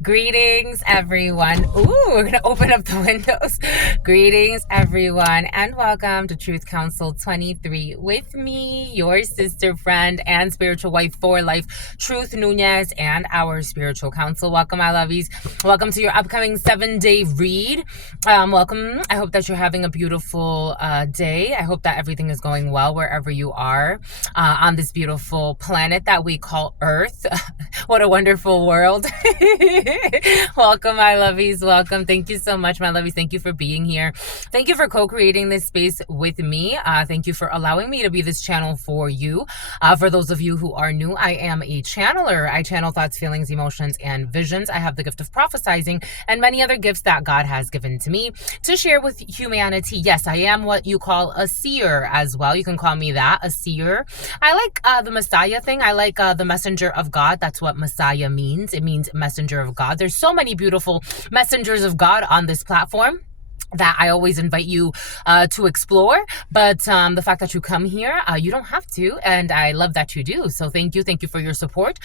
Greetings, everyone. Ooh, we're going to open up the windows. Greetings, everyone, and welcome to Truth Council 23 with me, your sister, friend, and spiritual wife for life, Truth Nunez, and our spiritual counsel. Welcome, my lovies. Welcome to your upcoming 7-day read. Welcome. I hope that you're having a beautiful day. I hope that everything is going well wherever you are on this beautiful planet that we call Earth. What a wonderful world. Welcome, my lovies. Welcome. Thank you so much, my lovies. Thank you for being here. Thank you for co-creating this space with me. Thank you for allowing me to be this channel for you. For those of you who are new, I am a channeler. I channel thoughts, feelings, emotions, and visions. I have the gift of prophesizing and many other gifts that God has given to me to share with humanity. Yes, I am what you call a seer as well. You can call me that, a seer. I like the Messiah thing. I like the messenger of God. That's what Messiah means. It means messenger of God. There's so many beautiful messengers of God on this platform that I always invite you to explore. But the fact that you come here, you don't have to. And I love that you do. So thank you. Thank you for your support.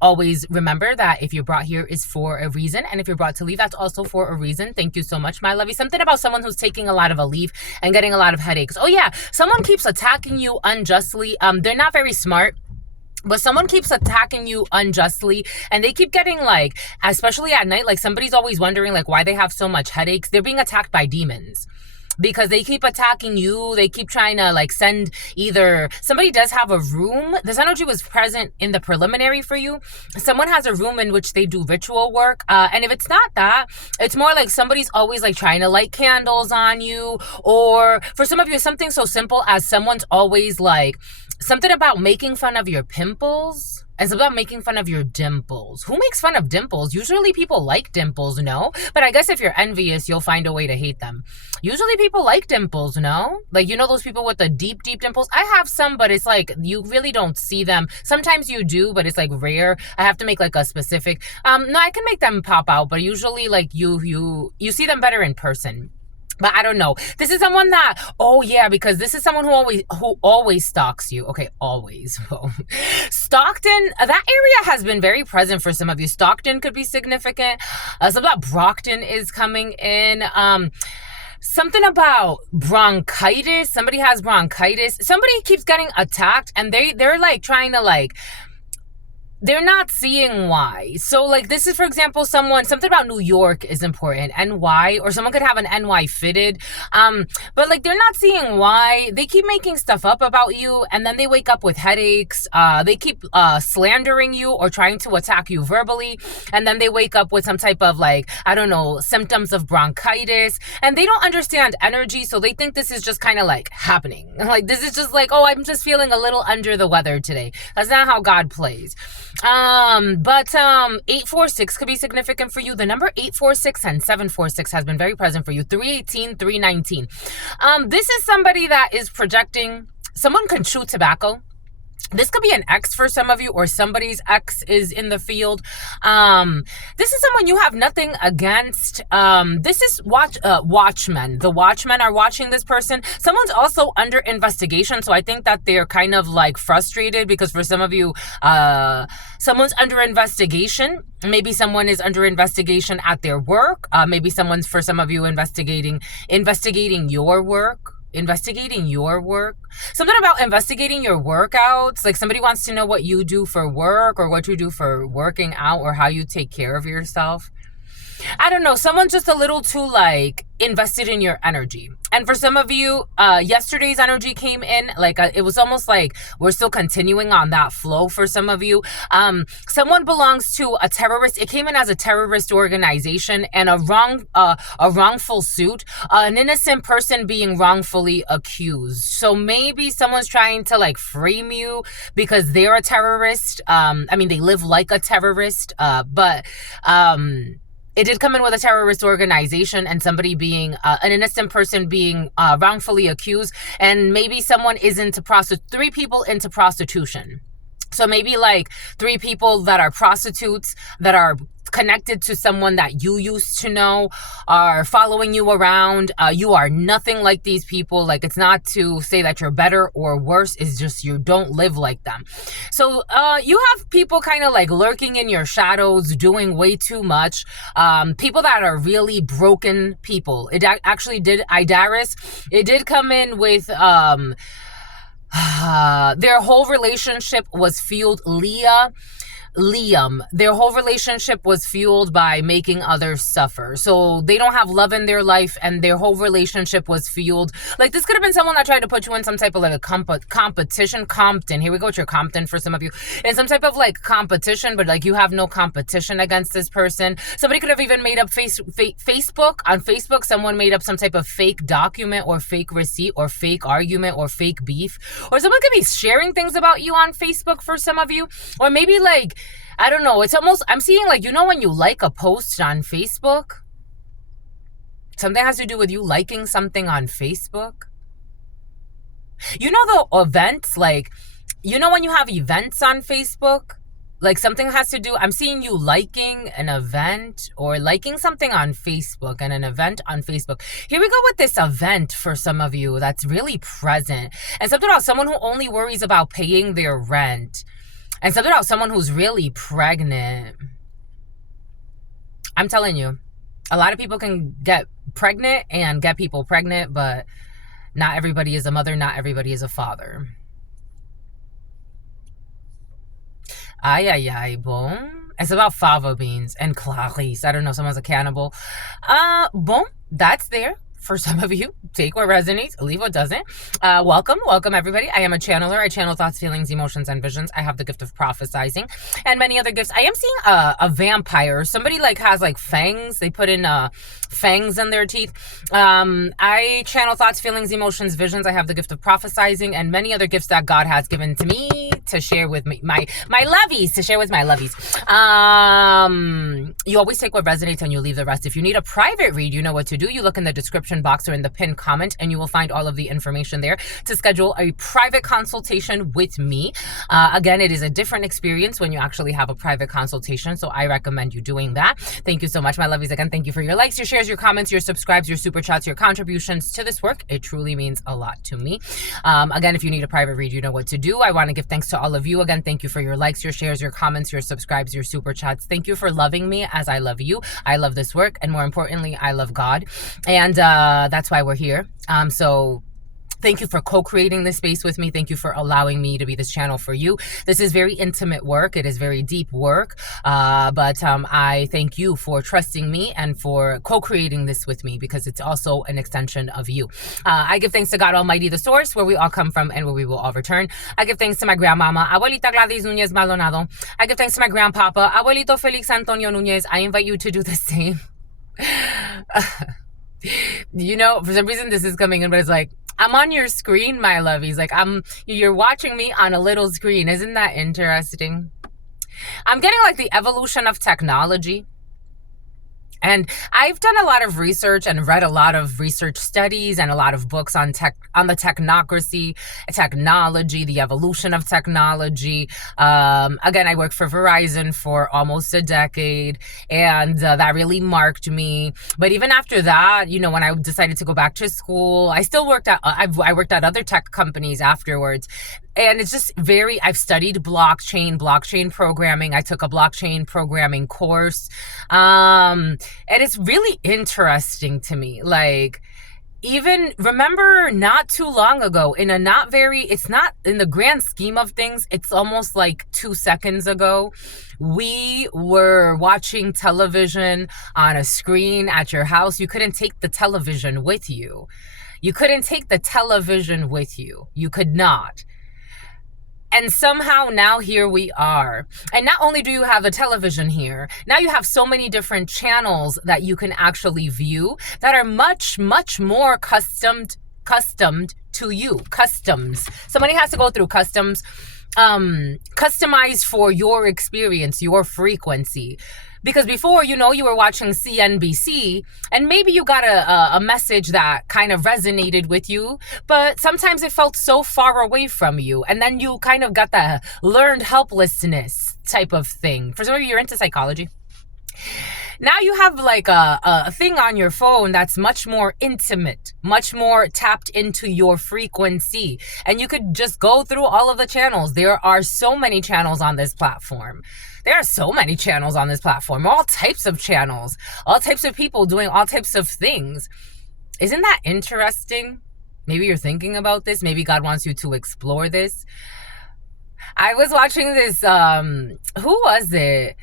Always remember that if you're brought here is for a reason. And if you're brought to leave, that's also for a reason. Thank you so much, my lovey. Something about someone who's taking a lot of a leave and getting a lot of headaches. Oh yeah, someone keeps attacking you unjustly. They're not very smart. But someone keeps attacking you unjustly and they keep getting like, especially at night, like somebody's always wondering like why they have so much headaches. They're being attacked by demons because they keep attacking you. They keep trying to like send either somebody does have a room. This energy was present in the preliminary for you. Someone has a room in which they do ritual work. And if it's not that, it's more like somebody's always like trying to light candles on you. Or for some of you, something so simple as someone's always like, something about making fun of your pimples and something about making fun of your dimples. Who makes fun of dimples? Usually people like dimples, no? But I guess if you're envious, you'll find a way to hate them. Usually people like dimples, no? Like, you know those people with the deep, deep dimples? I have some, but it's like, you really don't see them. Sometimes you do, but it's like rare. I have to make like a specific, no, I can make them pop out, but usually like you see them better in person. But I don't know. This is someone that, oh yeah, because this is someone who always stalks you. Okay, always. Stockton, that area has been very present for some of you. Stockton could be significant. Something about Brockton is coming in. Something about bronchitis. Somebody has bronchitis. Somebody keeps getting attacked and they're like trying to like, they're not seeing why. So like this is, for example, something about New York is important, NY, or someone could have an NY fitted. But like they're not seeing why. They keep making stuff up about you and then they wake up with headaches. They keep slandering you or trying to attack you verbally. And then they wake up with some type of like, I don't know, symptoms of bronchitis. And they don't understand energy. So they think this is just kind of like happening. Like this is just like, oh, I'm just feeling a little under the weather today. That's not how God plays. But 846 could be significant for you. The number 846 and 746 has been very present for you. 318, 319. This is somebody that is projecting. Someone can chew tobacco. This could be an ex for some of you, or somebody's ex is in the field. This is someone you have nothing against. This is watchmen. The watchmen are watching this person. Someone's also under investigation. So I think that they're kind of like frustrated because for some of you, someone's under investigation. Maybe someone is under investigation at their work. Maybe someone's, for some of you, investigating your work. Something about investigating your workouts. Like somebody wants to know what you do for work or what you do for working out or how you take care of yourself. I don't know. Someone's just a little too like invested in your energy. And for some of you, yesterday's energy came in like it was almost like we're still continuing on that flow for some of you. Someone belongs to a terrorist. It came in as a terrorist organization and a wrongful suit, an innocent person being wrongfully accused. So maybe someone's trying to like frame you because they're a terrorist. I mean, they live like a terrorist, but it did come in with a terrorist organization and somebody being an innocent person being wrongfully accused, and maybe someone is into 3 people into prostitution. So maybe like 3 people that are prostitutes that are connected to someone that you used to know, are following you around. You are nothing like these people. Like, it's not to say that you're better or worse. It's just you don't live like them. So you have people kind of like lurking in your shadows, doing way too much. People that are really broken people. It actually did, Idaris, it did come in with their whole relationship was fueled, Liam, their whole relationship was fueled by making others suffer. So they don't have love in their life, and their whole relationship was fueled. Like, this could have been someone that tried to put you in some type of like a competition. Compton. Here we go with your Compton for some of you. In some type of like competition, but like you have no competition against this person. Somebody could have even made up Facebook. On Facebook, someone made up some type of fake document or fake receipt or fake argument or fake beef. Or someone could be sharing things about you on Facebook for some of you. Or maybe like, I don't know, it's almost, I'm seeing like, you know, when you like a post on Facebook, something has to do with you liking something on Facebook. You know, the events, like, you know, when you have events on Facebook, like something has to do, I'm seeing you liking an event or liking something on Facebook and an event on Facebook. Here we go with this event for some of you that's really present. And something about someone who only worries about paying their rent. And something about someone who's really pregnant. I'm telling you, a lot of people can get pregnant and get people pregnant, but not everybody is a mother, not everybody is a father. Ay, ay, ay, boom. It's about fava beans and Clarice. I don't know, someone's a cannibal. Boom, that's there. For some of you, take what resonates, leave what doesn't. Welcome everybody. I am a channeler. I channel thoughts, feelings, emotions, and visions. I have the gift of prophesizing and many other gifts. I am seeing a vampire. Somebody like has like fangs. They put in fangs in their teeth. I channel thoughts, feelings, emotions, visions. I have the gift of prophesizing and many other gifts that God has given to me to share with me, my lovies, to share with my lovies. You always take what resonates and you leave the rest. If you need a private read, you know what to do. You look in the description box or in the pinned comment and you will find all of the information there to schedule a private consultation with me. Again, it is a different experience when you actually have a private consultation, so I recommend you doing that. Thank you so much, my lovies. Again, thank you for your likes, your shares, your comments, your subscribes, your super chats, your contributions to this work. It truly means a lot to me. Again, if you need a private read, you know what to do. I want to give thanks to all of you. Again, thank you for your likes, your shares, your comments, your subscribes, your super chats. Thank you for loving me as I love you. I love this work, and more importantly, I love God. And that's why we're here. So thank you for co-creating this space with me. Thank you for allowing me to be this channel for you. This is very intimate work. It is very deep work. But I thank you for trusting me and for co-creating this with me, because it's also an extension of you. I give thanks to God Almighty, the source, where we all come from and where we will all return. I give thanks to my grandmama, Abuelita Gladys Nunez Maldonado. I give thanks to my grandpapa, Abuelito Felix Antonio Nunez. I invite you to do the same. You know, for some reason this is coming in, but it's like, I'm on your screen, my lovies. Like, you're watching me on a little screen. Isn't that interesting? I'm getting like the evolution of technology. And I've done a lot of research and read a lot of research studies and a lot of books on the technocracy, technology, the evolution of technology. Again, I worked for Verizon for almost a decade, and that really marked me. But even after that, you know, when I decided to go back to school, I still worked at, I worked at other tech companies afterwards. And it's just I've studied blockchain programming. I took a blockchain programming course. And it's really interesting to me. Like, even remember not too long ago, it's not in the grand scheme of things, it's almost like 2 seconds ago, we were watching television on a screen at your house. You couldn't take the television with you. You couldn't take the television with you. You could not. And somehow now here we are. And not only do you have a television here, now you have so many different channels that you can actually view that are much, much more customed to you. Customs. Somebody has to go through customs, customized for your experience, your frequency. Because before, you know, you were watching CNBC and maybe you got a message that kind of resonated with you, but sometimes it felt so far away from you. And then you kind of got the learned helplessness type of thing. For some of you, you're into psychology. now you have like a thing on your phone that's much more intimate, much more tapped into your frequency. And you could just go through all of the channels. There are so many channels on this platform. There are so many channels on this platform, all types of channels, all types of people doing all types of things. Isn't that interesting? Maybe you're thinking about this. Maybe God wants you to explore this. I was watching this, who was it?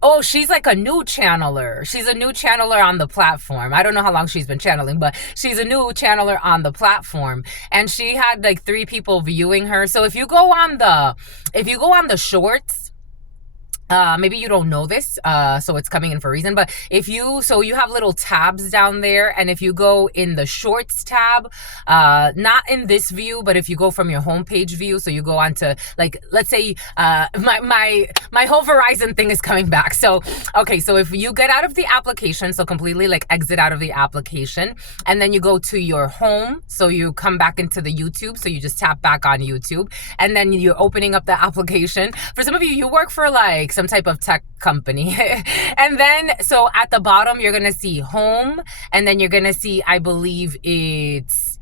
Oh, she's like a new channeler. She's a new channeler on the platform. I don't know how long she's been channeling, but she's a new channeler on the platform. And she had like 3 people viewing her. So if you go on the shorts, maybe you don't know this, so it's coming in for a reason, but so you have little tabs down there, and if you go in the shorts tab, not in this view, but if you go from your homepage view, so you go on to, like, let's say, my whole Verizon thing is coming back. So, okay, so if you get out of the application, so completely like exit out of the application, and then you go to your home, so you come back into the YouTube, so you just tap back on YouTube, and then you're opening up the application. For some of you, you work for like some type of tech company. And then, so at the bottom, you're going to see home, and then you're going to see, I believe it's,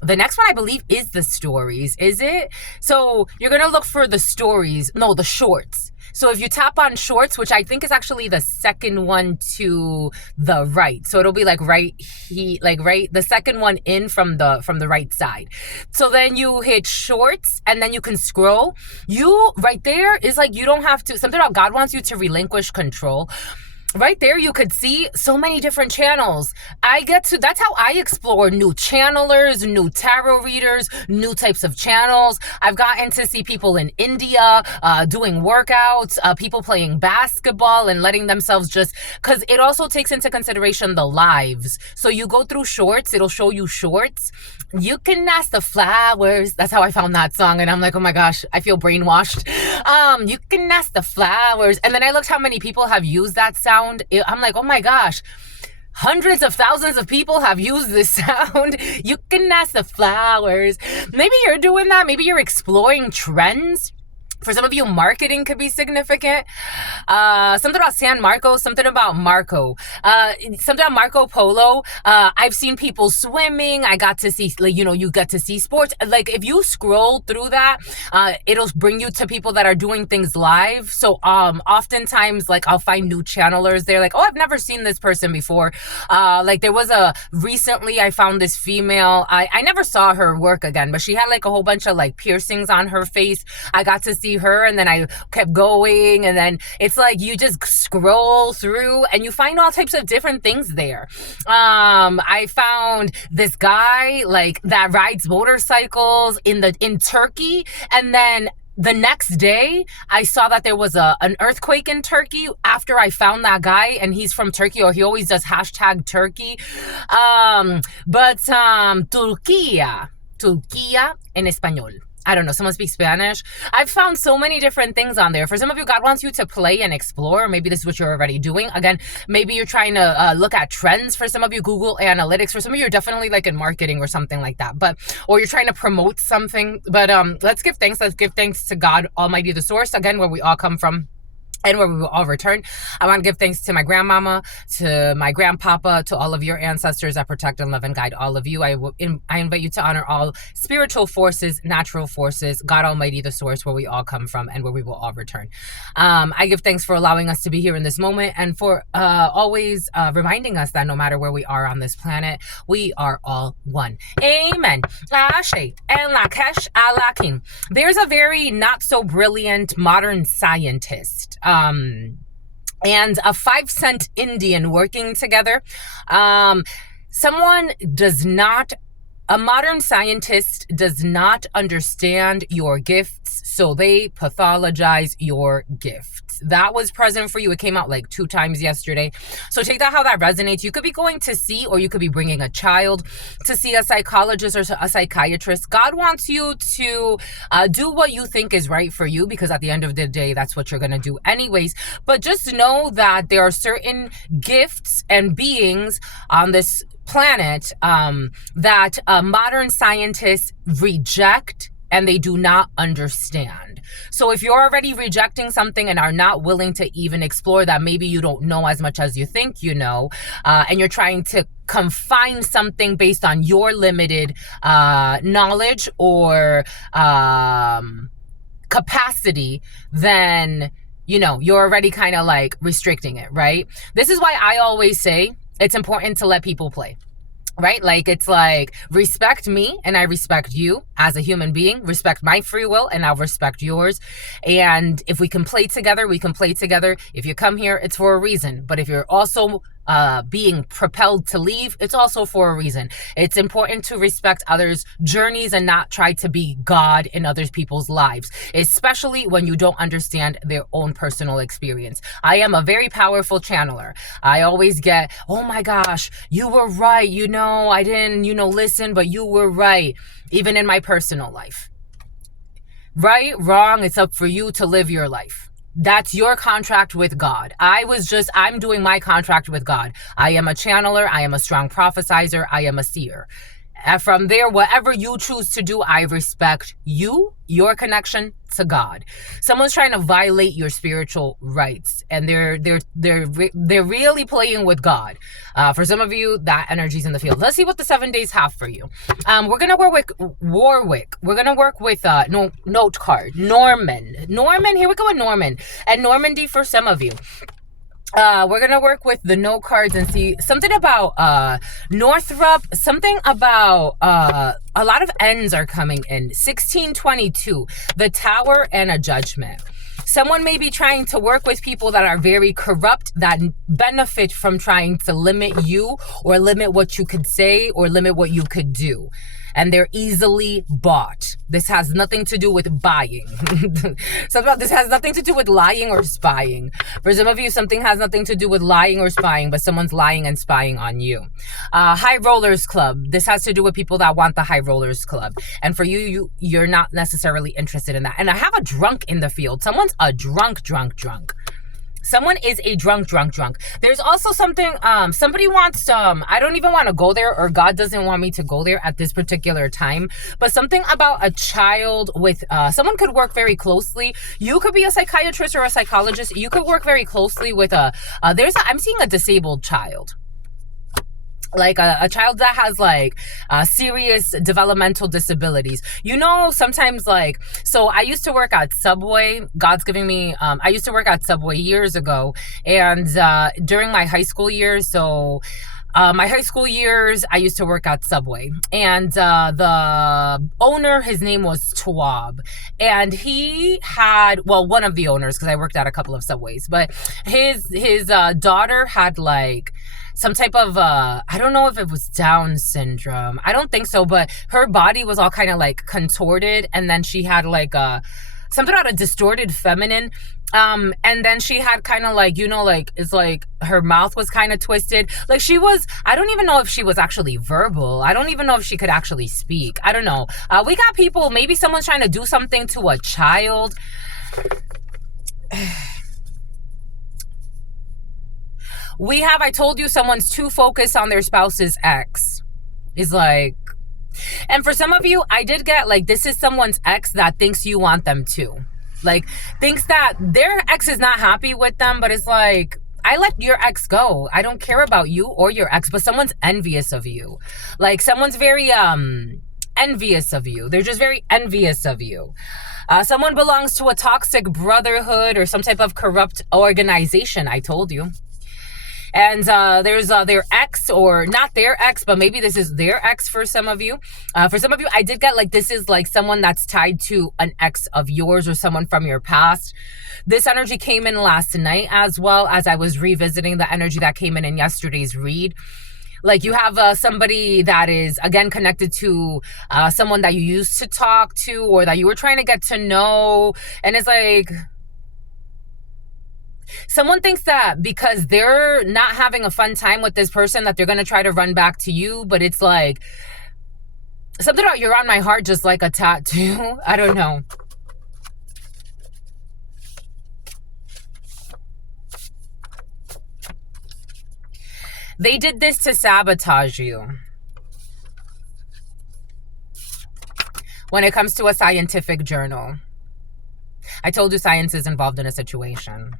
the next one I believe is the stories. Is it? So you're going to look for the stories. No, the shorts. So if you tap on shorts, which I think is actually the second one to the right. So it'll be like right, the second one in from the right side. So then you hit shorts, and then you can scroll. You right there is like, you don't have to, something about God wants you to relinquish control. Right there, you could see so many different channels. That's how I explore new channelers, new tarot readers, new types of channels. I've gotten to see people in India doing workouts, people playing basketball and letting themselves just, because it also takes into consideration the lives. So you go through shorts, it'll show you shorts. You can ask the flowers. That's how I found that song. And I'm like, oh my gosh, I feel brainwashed. You can ask the flowers. And then I looked how many people have used that sound. I'm like, oh my gosh, hundreds of thousands of people have used this sound. You can ask the flowers. Maybe you're doing that. Maybe you're exploring trends. For some of you, marketing could be significant. Something about San Marcos, something about Marco. Something about Marco Polo. I've seen people swimming. I got to see, like, you get to see sports. Like, if you scroll through that, it'll bring you to people that are doing things live. So, oftentimes, like, I'll find new channelers. They're like, oh, I've never seen this person before. Like, there was recently I found this female. I never saw her work again, but she had like a whole bunch of like piercings on her face. I got to see her, and then I kept going, and then it's like you just scroll through and you find all types of different things there. I found this guy like that rides motorcycles in Turkey, and then the next day, I saw that there was an earthquake in Turkey after I found that guy, and he's from Turkey, or he always does hashtag Turkey. Turquía en español. I don't know, someone speaks Spanish. I've found so many different things on there. For some of you, God wants you to play and explore. Maybe this is what you're already doing. Again, maybe you're trying to look at trends. For some of you, Google Analytics. For some of you, you're definitely like in marketing or something like that. Or you're trying to promote something. But let's give thanks. Let's give thanks to God Almighty, the source, again, where we all come from and where we will all return. I want to give thanks to my grandmama, to my grandpapa, to all of your ancestors that protect and love and guide all of you. I invite you to honor all spiritual forces, natural forces, God Almighty, the source, where we all come from and where we will all return. I give thanks for allowing us to be here in this moment, and for always reminding us that no matter where we are on this planet, we are all one. Amen. There's a very not so brilliant modern scientist and a 5-cent Indian working together. A modern scientist does not understand your gifts, so they pathologize your gifts. That was present for you. It came out like 2 times yesterday. So take that how that resonates. You could be going to see, or you could be bringing a child to see a psychologist or a psychiatrist. God wants you to do what you think is right for you, because at the end of the day, that's what you're going to do anyways. But just know that there are certain gifts and beings on this planet that modern scientists reject and they do not understand. So if you're already rejecting something and are not willing to even explore that, maybe you don't know as much as you think you know, and you're trying to confine something based on your limited knowledge or capacity, then you're already kind of like restricting it, right? This is why I always say it's important to let people play. Right? Like, it's like, respect me and I respect you as a human being. Respect my free will and I'll respect yours. And if we can play together, we can play together. If you come here, it's for a reason. But if you're also being propelled to leave, it's also for a reason. It's important to respect others' journeys and not try to be God in other people's lives, especially when you don't understand their own personal experience. I am a very powerful channeler. I always get, oh my gosh, you were right. I didn't, listen, but you were right. Even in my personal life. Right, wrong, it's up for you to live your life. That's your contract with God. I'm doing my contract with God. I am a channeler. I am a strong prophesizer. I am a seer. And from there, whatever you choose to do, I respect you, your connection to God. Someone's trying to violate your spiritual rights, and they're really playing with God. For some of you, that energy's in the field. Let's see what the 7 days have for you. We're gonna work with Warwick. We're gonna work with note card Norman. Here we go with Norman and Normandy for some of you. We're gonna work with the note cards and see something about Northrop, something about a lot of ends are coming in. 1622, the Tower, and a Judgment. Someone may be trying to work with people that are very corrupt, that benefit from trying to limit you or limit what you could say or limit what you could do. And they're easily bought. This has nothing to do with buying. This has nothing to do with lying or spying. For some of you, something has nothing to do with lying or spying, but someone's lying and spying on you. High Rollers Club. This has to do with people that want the High Rollers Club. And for you're not necessarily interested in that. And I have a drunk in the field. Someone's a drunk. Someone is a drunk. There's also something, somebody wants to, I don't even want to go there, or God doesn't want me to go there at this particular time, but something about a child with, someone could work very closely. You could be a psychiatrist or a psychologist. You could work very closely with I'm seeing a disabled child. Like a child that has like serious developmental disabilities. Sometimes so I used to work at Subway. God's giving me, I used to work at Subway years ago. And during my high school years, I used to work at Subway. And the owner, his name was Tawab. And he had, one of the owners, because I worked at a couple of Subways, but his daughter had like some type of, I don't know if it was Down syndrome. I don't think so, but her body was all kind of like contorted. And then she had like something about a distorted feminine. And then she had kind of like, it's like her mouth was kind of twisted. Like I don't even know if she was actually verbal. I don't even know if she could actually speak. I don't know. We got people, maybe someone's trying to do something to a child. I told you, someone's too focused on their spouse's ex. Is like, and for some of you, I did get like, this is someone's ex that thinks you want them too. Like, thinks that their ex is not happy with them, but it's like, I let your ex go. I don't care about you or your ex, but someone's envious of you. Like, someone's very envious of you. They're just very envious of you. Someone belongs to a toxic brotherhood or some type of corrupt organization, I told you. And there's their ex, or not their ex, but maybe this is their ex for some of you. For some of you, I did get like, this is like someone that's tied to an ex of yours or someone from your past. This energy came in last night, as well as I was revisiting the energy that came in yesterday's read. Like, you have somebody that is, again, connected to someone that you used to talk to or that you were trying to get to know. And it's like, someone thinks that because they're not having a fun time with this person that they're going to try to run back to you. But it's like, something about you're on my heart just like a tattoo. I don't know. They did this to sabotage you. when it comes to a scientific journal. I told you science is involved in a situation.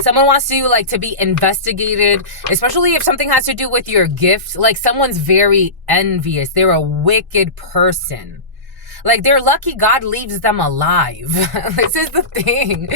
Someone wants you like to be investigated, especially if something has to do with your gifts. Like someone's very envious. They're a wicked person. Like, they're lucky God leaves them alive. This is the thing.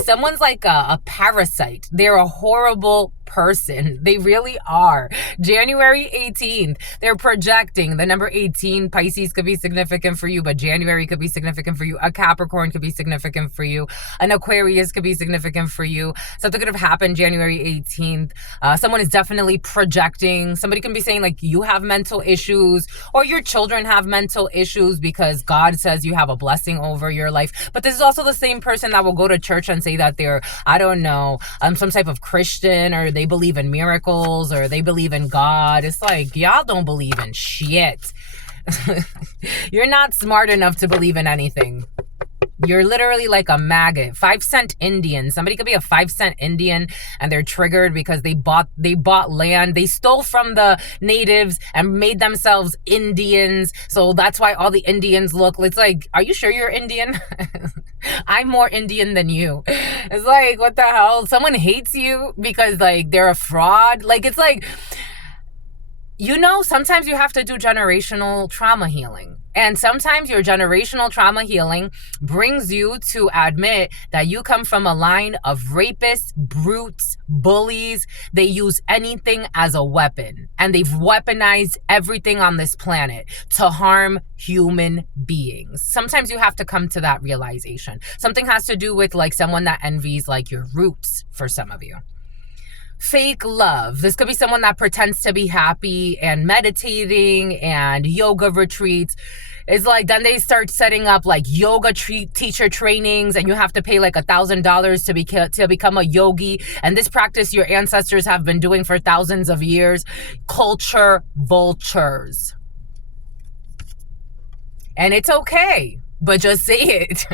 Someone's like a parasite. They're a horrible person. They really are. January 18th, they're projecting the number 18. Pisces could be significant for you, but January could be significant for you. A Capricorn could be significant for you. An Aquarius could be significant for you. Something could have happened January 18th. Someone is definitely projecting. Somebody can be saying like you have mental issues or your children have mental issues because God says you have a blessing over your life. But this is also the same person that will go to church and say that they're, I don't know, some type of Christian, or they believe in miracles, or they believe in God. It's like, y'all don't believe in shit. You're not smart enough to believe in anything. You're literally like a maggot. 5-cent Indian. Somebody could be a 5-cent Indian and they're triggered because they bought land. They stole from the natives and made themselves Indians. So that's why all the Indians look. It's like, are you sure you're Indian? I'm more Indian than you. It's like, what the hell? Someone hates you because like they're a fraud. Like, it's like, you know, sometimes you have to do generational trauma healing. And sometimes your generational trauma healing brings you to admit that you come from a line of rapists, brutes, bullies. They use anything as a weapon. And they've weaponized everything on this planet to harm human beings. Sometimes you have to come to that realization. Something has to do with like someone that envies like your roots for some of you. Fake love. This could be someone that pretends to be happy and meditating and yoga retreats. It's like, then they start setting up like yoga teacher trainings, and you have to pay like $1,000 to become a yogi. And this practice your ancestors have been doing for thousands of years. Culture vultures. And it's okay, but just say it.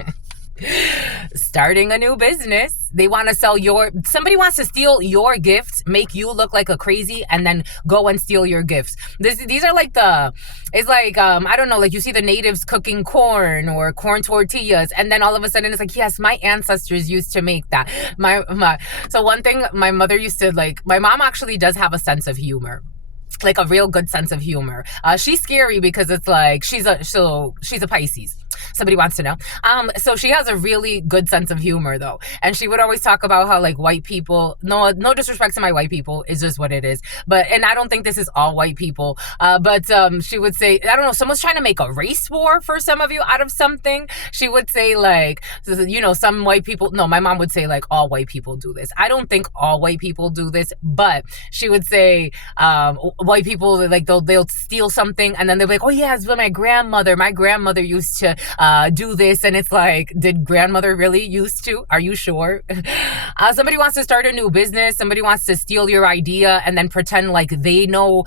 Starting a new business. They want to sell somebody wants to steal your gifts, make you look like a crazy, and then go and steal your gifts. These are like it's like, I don't know, like you see the natives cooking corn or corn tortillas, and then all of a sudden it's like, yes, my ancestors used to make that. So one thing my mother used to like, my mom actually does have a sense of humor. Like a real good sense of humor. She's scary because it's like she's a Pisces. Somebody wants to know. So she has a really good sense of humor though. And she would always talk about how like white people, no disrespect to my white people, is just what it is. And I don't think this is all white people. But she would say, I don't know, someone's trying to make a race war for some of you out of something. She would say like, you know, some white people, no, my mom would say like all white people do this. I don't think all white people do this, but she would say, white people, like they'll steal something and then they'll be like, oh yeah, it's my grandmother used to do this. And it's like, did grandmother really used to? Are you sure? Somebody wants to start a new business. Somebody wants to steal your idea and then pretend like they know.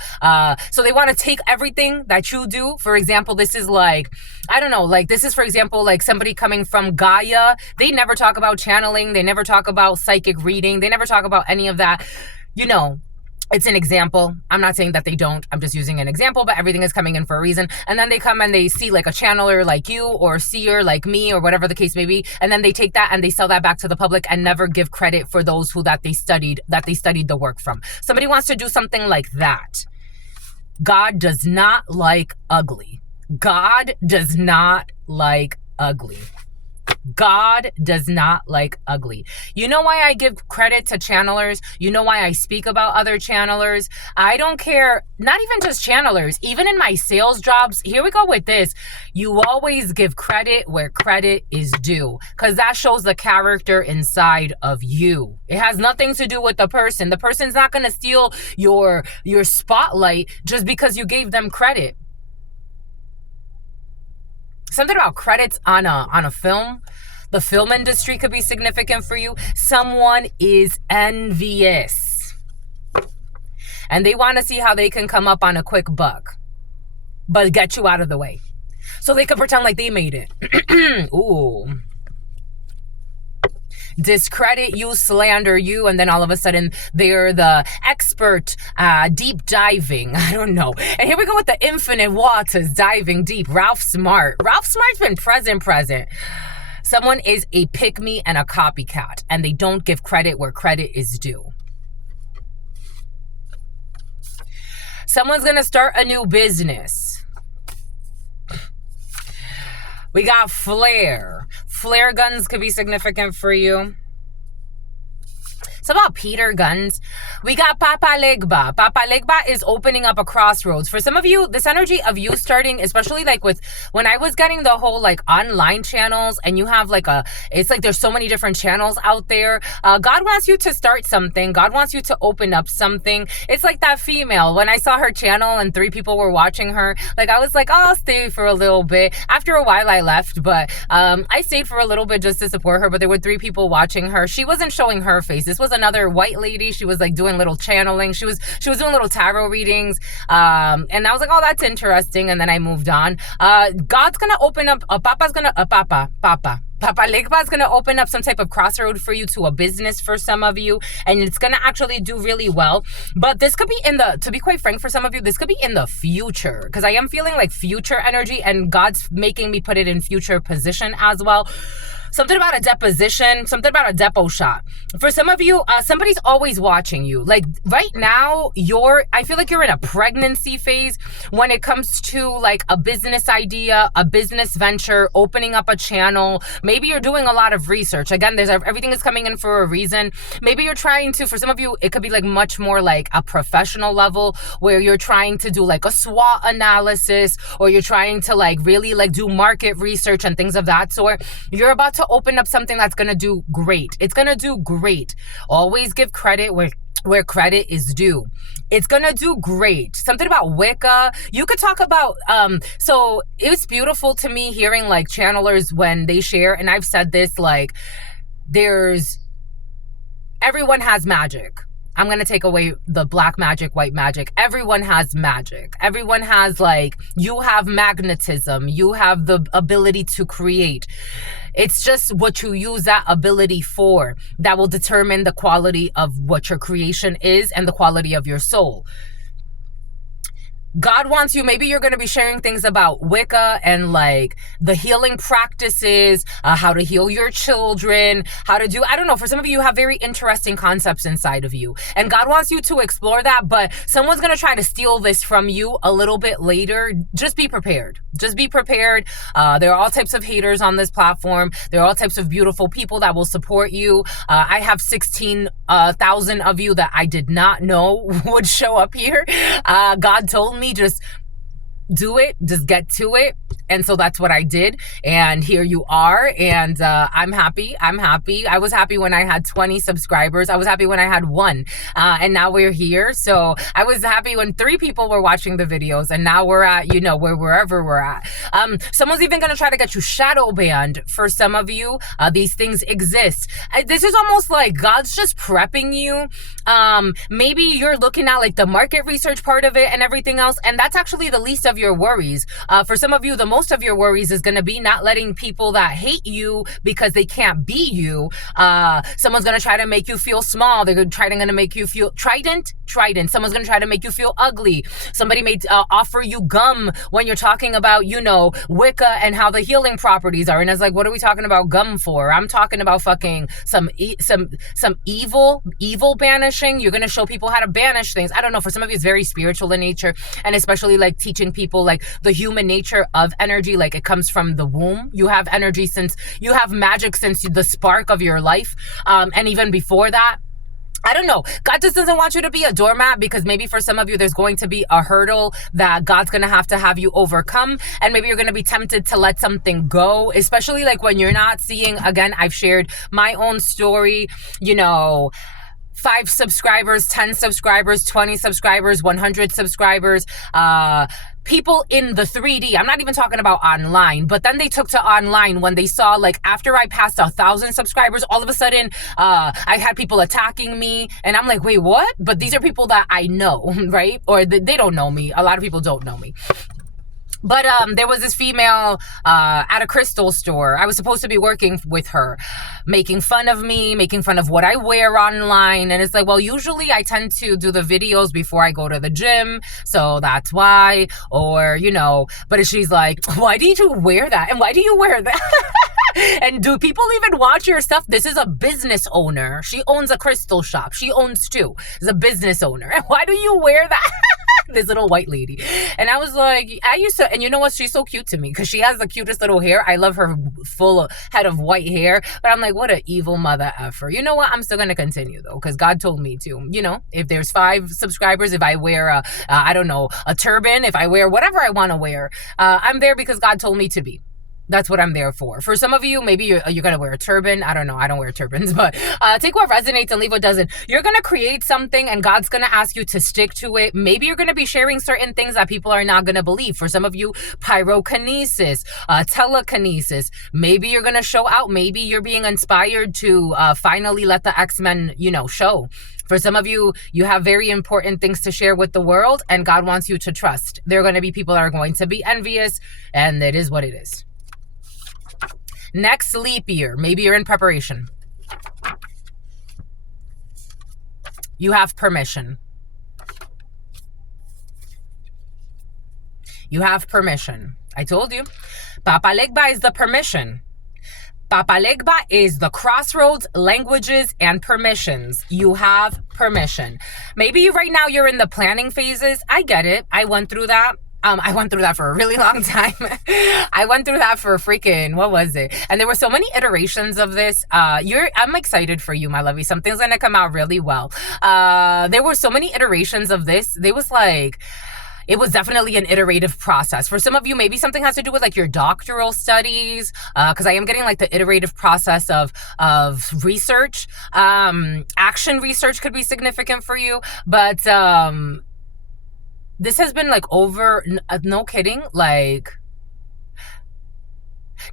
So they want to take everything that you do. For example, this is like, I don't know, like this is, for example, like somebody coming from Gaia. They never talk about channeling. They never talk about psychic reading. They never talk about any of that. You know, it's an example. I'm not saying that they don't. I'm just using an example, but everything is coming in for a reason. And then they come and they see like a channeler like you or seer like me or whatever the case may be. And then they take that and they sell that back to the public and never give credit for those that they studied the work from. Somebody wants to do something like that. God does not like ugly. God does not like ugly. God does not like ugly. You know why I give credit to channelers? You know why I speak about other channelers? I don't care, not even just channelers, even in my sales jobs. Here we go with this. You always give credit where credit is due, because that shows the character inside of you. It has nothing to do with the person. The person's not going to steal your spotlight just because you gave them credit. Something about credits on a film. The film industry could be significant for you. Someone is envious. And they want to see how they can come up on a quick buck, but get you out of the way. So they can pretend like they made it. Ooh. discredit you, slander you, and then all of a sudden they're the expert deep diving. I don't know. And here we go with the infinite waters diving deep. Ralph Smart. Ralph Smart's been present. Someone is a pick-me and a copycat, and they don't give credit where credit is due. Someone's going to start a new business. We got flare. Flare guns could be significant for you. It's about Peter Guns. We got Papa Legba. Papa Legba is opening up a crossroads. For some of you, this energy of you starting, especially like with, when I was getting the whole like online channels and you have like it's like there's so many different channels out there. God wants you to start something. God wants you to open up something. It's like that female. When I saw her channel and 3 people were watching her, like I was like, oh, I'll stay for a little bit. After a while I left, but I stayed for a little bit just to support her, but there were 3 people watching her. She wasn't showing her face. This was another white lady. She was like doing little channeling. She was doing little tarot readings. And I was like, oh, that's interesting. And then I moved on. God's going to open up, Papa Legba is going to open up some type of crossroad for you to a business for some of you. And it's going to actually do really well. But this could be to be quite frank, for some of you, this could be in the future. Because I am feeling like future energy, and God's making me put it in future position as well. Something about a deposition, something about a depo shot. For some of you, somebody's always watching you. Like right now, I feel like you're in a pregnancy phase when it comes to like a business idea, a business venture, opening up a channel. Maybe you're doing a lot of research. Again, everything is coming in for a reason. Maybe you're trying to, for some of you, it could be like much more like a professional level where you're trying to do like a SWOT analysis, or you're trying to like really like do market research and things of that sort. You're about to open up something that's going to do great. It's going to do great. Always give credit where credit is due. It's going to do great. Something about Wicca. You could talk about, so it's beautiful to me hearing like channelers when they share, and I've said this, like everyone has magic. I'm going to take away the black magic, white magic. Everyone has magic. Everyone has like, you have magnetism. You have the ability to create. It's just what you use that ability for that will determine the quality of what your creation is and the quality of your soul. God wants you, maybe you're going to be sharing things about Wicca and like the healing practices, how to heal your children, how to do, I don't know, for some of you, you have very interesting concepts inside of you. And God wants you to explore that, but someone's going to try to steal this from you a little bit later. Just be prepared. Just be prepared. There are all types of haters on this platform. There are all types of beautiful people that will support you. I have 16,000 of you that I did not know would show up here. God told me, just do it, just get to it. And so that's what I did. And here you are. And I'm happy. I was happy when I had 20 subscribers. I was happy when I had 1. And now we're here. So I was happy when 3 people were watching the videos. And now we're at, wherever we're at. Someone's even going to try to get you shadow banned. For some of you, these things exist. This is almost like God's just prepping you. Maybe you're looking at like the market research part of it and everything else. And that's actually the least of your worries. For some of you, the most of your worries is going to be not letting people that hate you because they can't be you. Someone's going to try to make you feel small. They're going to make you feel trident. Someone's going to try to make you feel ugly. Somebody may offer you gum when you're talking about, Wicca and how the healing properties are. And it's like, what are we talking about gum for? I'm talking about fucking some evil banishing. You're going to show people how to banish things. I don't know. For some of you, it's very spiritual in nature, and especially like teaching people like the human nature of energy. Like it comes from the womb. You have energy since you have magic since the spark of your life. And even before that, I don't know. God just doesn't want you to be a doormat, because maybe for some of you, there's going to be a hurdle that God's going to have you overcome. And maybe you're going to be tempted to let something go, especially like when you're not seeing, again, I've shared my own story, 5 subscribers, 10 subscribers, 20 subscribers, 100 subscribers, people in the 3D. I'm not even talking about online, but then they took to online when they saw, like, after I passed 1,000 subscribers, all of a sudden, I had people attacking me, and I'm like, wait, what? But these are people that I know, right? Or they don't know me. A lot of people don't know me. But there was this female at a crystal store. I was supposed to be working with her, making fun of me, making fun of what I wear online. And it's like, well, usually I tend to do the videos before I go to the gym, so that's why. Or, but she's like, why did you wear that? And why do you wear that? And do people even watch your stuff? This is a business owner. She owns a crystal shop. She owns two. She's a business owner. And why do you wear that? This little white lady. And I was like, I used to, and you know what? She's so cute to me because she has the cutest little hair. I love her full head of white hair. But I'm like, what an evil mother effer. You know what? I'm still going to continue though, because God told me to. If there's 5 subscribers, if I wear I don't know, a turban, if I wear whatever I want to wear, I'm there because God told me to be. That's what I'm there for. For some of you, maybe you're going to wear a turban. I don't know. I don't wear turbans, but take what resonates and leave what doesn't. You're going to create something and God's going to ask you to stick to it. Maybe you're going to be sharing certain things that people are not going to believe. For some of you, pyrokinesis, telekinesis. Maybe you're going to show out. Maybe you're being inspired to finally let the X-Men, show. For some of you, you have very important things to share with the world and God wants you to trust. There are going to be people that are going to be envious and it is what it is. Next leap year, maybe you're in preparation. You have permission. You have permission. I told you. Papa Legba is the permission. Papa Legba is the crossroads, languages, and permissions. You have permission. Maybe right now you're in the planning phases. I get it. I went through that. I went through that for a really long time. I went through that for freaking, what was it? And there were so many iterations of this. I'm excited for you, my lovey. Something's going to come out really well. There were so many iterations of this. It was definitely an iterative process. For some of you, maybe something has to do with like your doctoral studies, because I am getting like the iterative process of research. Action research could be significant for you, but this has been like over, no kidding, like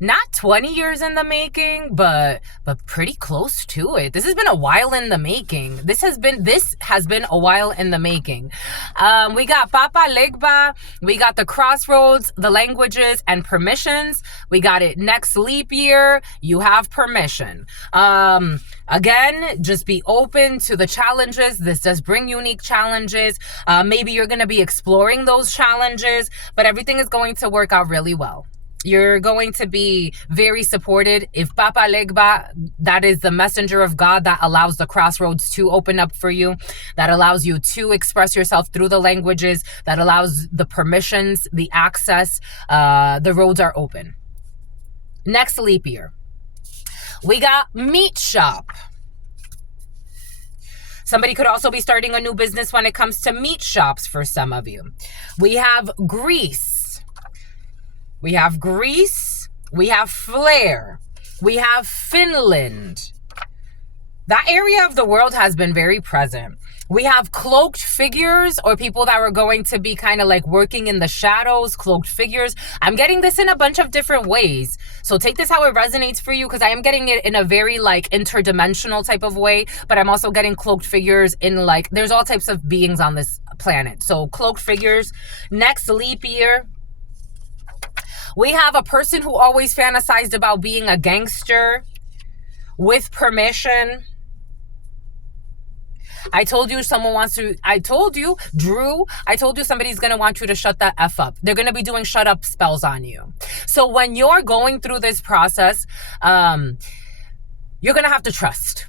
not 20 years in the making, but pretty close to it. This has been a while in the making. This has been a while in the making. We got Papa Legba, we got the crossroads, the languages, and permissions. We got it next leap year. You have permission. Again, just be open to the challenges. This does bring unique challenges. Maybe you're going to be exploring those challenges, but everything is going to work out really well. You're going to be very supported. If Papa Legba, that is the messenger of God that allows the crossroads to open up for you, that allows you to express yourself through the languages, that allows the permissions, the access, the roads are open. Next leap year, we got meat shop. Somebody could also be starting a new business when it comes to meat shops for some of you. We have Greece. We have Greece, we have Flair, we have Finland. That area of the world has been very present. We have cloaked figures, or people that were going to be kind of like working in the shadows, cloaked figures. I'm getting this in a bunch of different ways. So take this how it resonates for you, because I am getting it in a very like interdimensional type of way, but I'm also getting cloaked figures in like, there's all types of beings on this planet. So cloaked figures. Next leap year, we have a person who always fantasized about being a gangster with permission. I told you Drew, I told you somebody's going to want you to shut that F up. They're going to be doing shut up spells on you. So when you're going through this process, you're going to have to trust.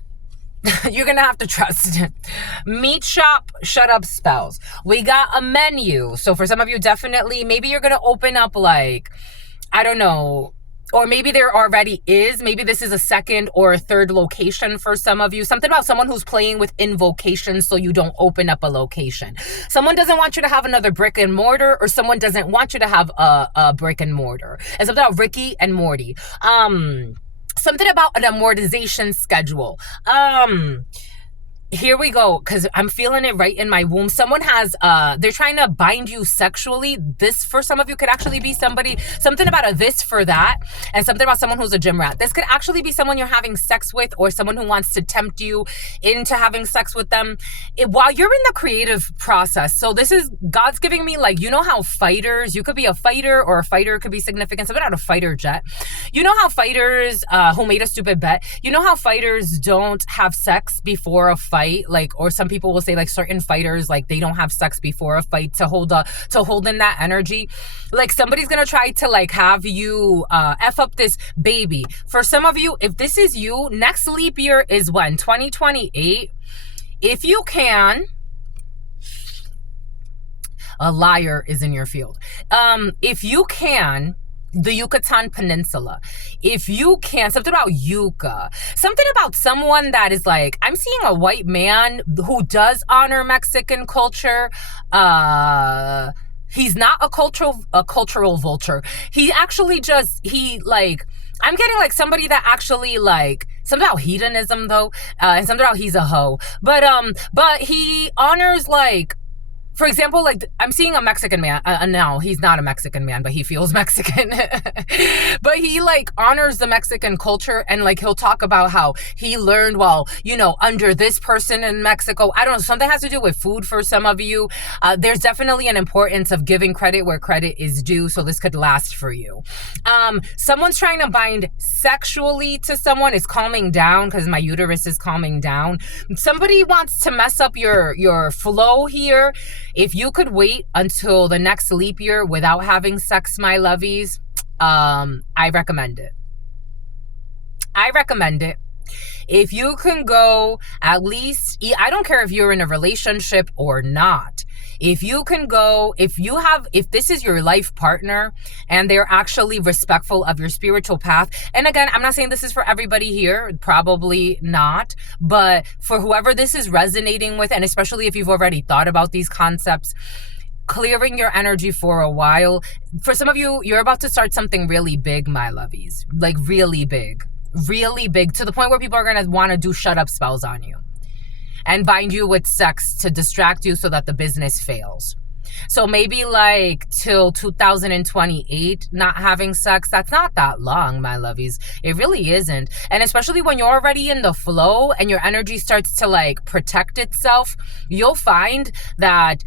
You're going to have to trust. Meat shop, shut up spells. We got a menu. So for some of you, definitely, maybe you're going to open up like, I don't know, or maybe there already is. Maybe this is a second or a third location for some of you. Something about someone who's playing with invocations so you don't open up a location. Someone doesn't want you to have another brick and mortar, or someone doesn't want you to have a brick and mortar. And something about Ricky and Morty. Something about an amortization schedule. here we go, because I'm feeling it right in my womb. Someone has they're trying to bind you sexually. This, for some of you, could actually be somebody, something about a this for that, and something about someone who's a gym rat. This could actually be someone you're having sex with, or someone who wants to tempt you into having sex with them while you're in the creative process. So this is God's giving me, like, you know how fighters, you could be a fighter, or a fighter could be significant, something out of fighter jet. You know how fighters who made a stupid bet, you know how fighters don't have sex before a fight, like, or some people will say, like, certain fighters, like, they don't have sex before a fight to hold in that energy. Like, somebody's gonna try to, like, have you f up this baby. For some of you, if this is you, next leap year is when? 2028. If you can, a liar is in your field. If you can, the Yucatan Peninsula. If you can, something about Yucca, something about someone that is like, I'm seeing a white man who does honor Mexican culture. He's not a cultural vulture. He actually I'm getting like somebody that actually, like, something about hedonism though, and something about he's a hoe. But he honors, like, for example, like, I'm seeing a Mexican man. No, he's not a Mexican man, but he feels Mexican. But he, like, honors the Mexican culture, and, like, he'll talk about how he learned while, under this person in Mexico. I don't know, something has to do with food for some of you. There's definitely an importance of giving credit where credit is due, so this could last for you. Someone's trying to bind sexually to someone. Is calming down, because my uterus is calming down. Somebody wants to mess up your flow here. If you could wait until the next leap year without having sex, my lovies, I recommend it. I recommend it. If you can go at least, I don't care if you're in a relationship or not. If you can go, if this is your life partner and they're actually respectful of your spiritual path. And again, I'm not saying this is for everybody here, probably not, but for whoever this is resonating with, and especially if you've already thought about these concepts, clearing your energy for a while. For some of you, you're about to start something really big, my lovies, like really big to the point where people are going to want to do shut up spells on you and bind you with sex to distract you so that the business fails. So maybe like till 2028 not having sex. That's not that long, my lovies. It really isn't. And especially when you're already in the flow and your energy starts to like protect itself, you'll find that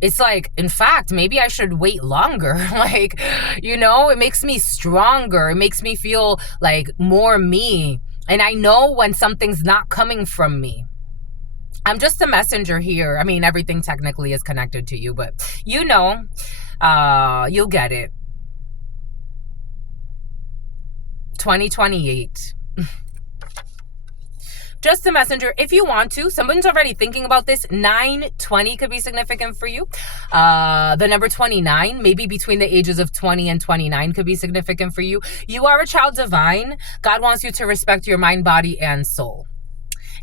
it's like, in fact, maybe I should wait longer. Like, it makes me stronger. It makes me feel like more me. And I know when something's not coming from me. I'm just a messenger here. I mean, everything technically is connected to you, but you'll get it. 2028. Just a messenger if you want to. Someone's already thinking about this. 920 could be significant for you. The number 29, maybe between the ages of 20 and 29, could be significant for you. You are a child divine. God wants you to respect your mind, body, and soul.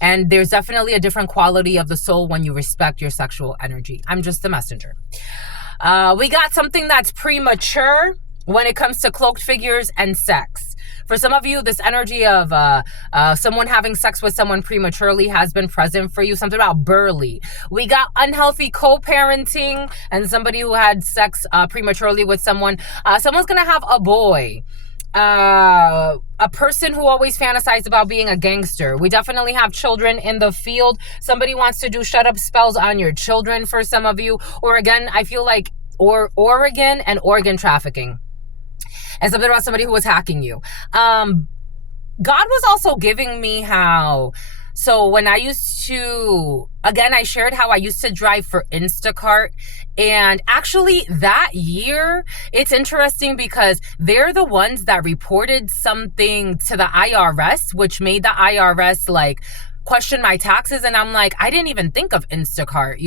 And there's definitely a different quality of the soul when you respect your sexual energy. I'm just a messenger. We got something that's premature when it comes to cloaked figures and sex. For some of you, this energy of someone having sex with someone prematurely has been present for you. Something about burly. We got unhealthy co-parenting and somebody who had sex prematurely with someone. Someone's going to have a boy. A person who always fantasized about being a gangster. We definitely have children in the field. Somebody wants to do shut up spells on your children for some of you. Or again, I feel like Oregon and organ trafficking. And something about somebody who was hacking you. God was also giving me how... So when I used to, again, I shared how I used to drive for Instacart. And actually that year, it's interesting because they're the ones that reported something to the IRS, which made the IRS like question my taxes. And I'm like, I didn't even think of Instacart,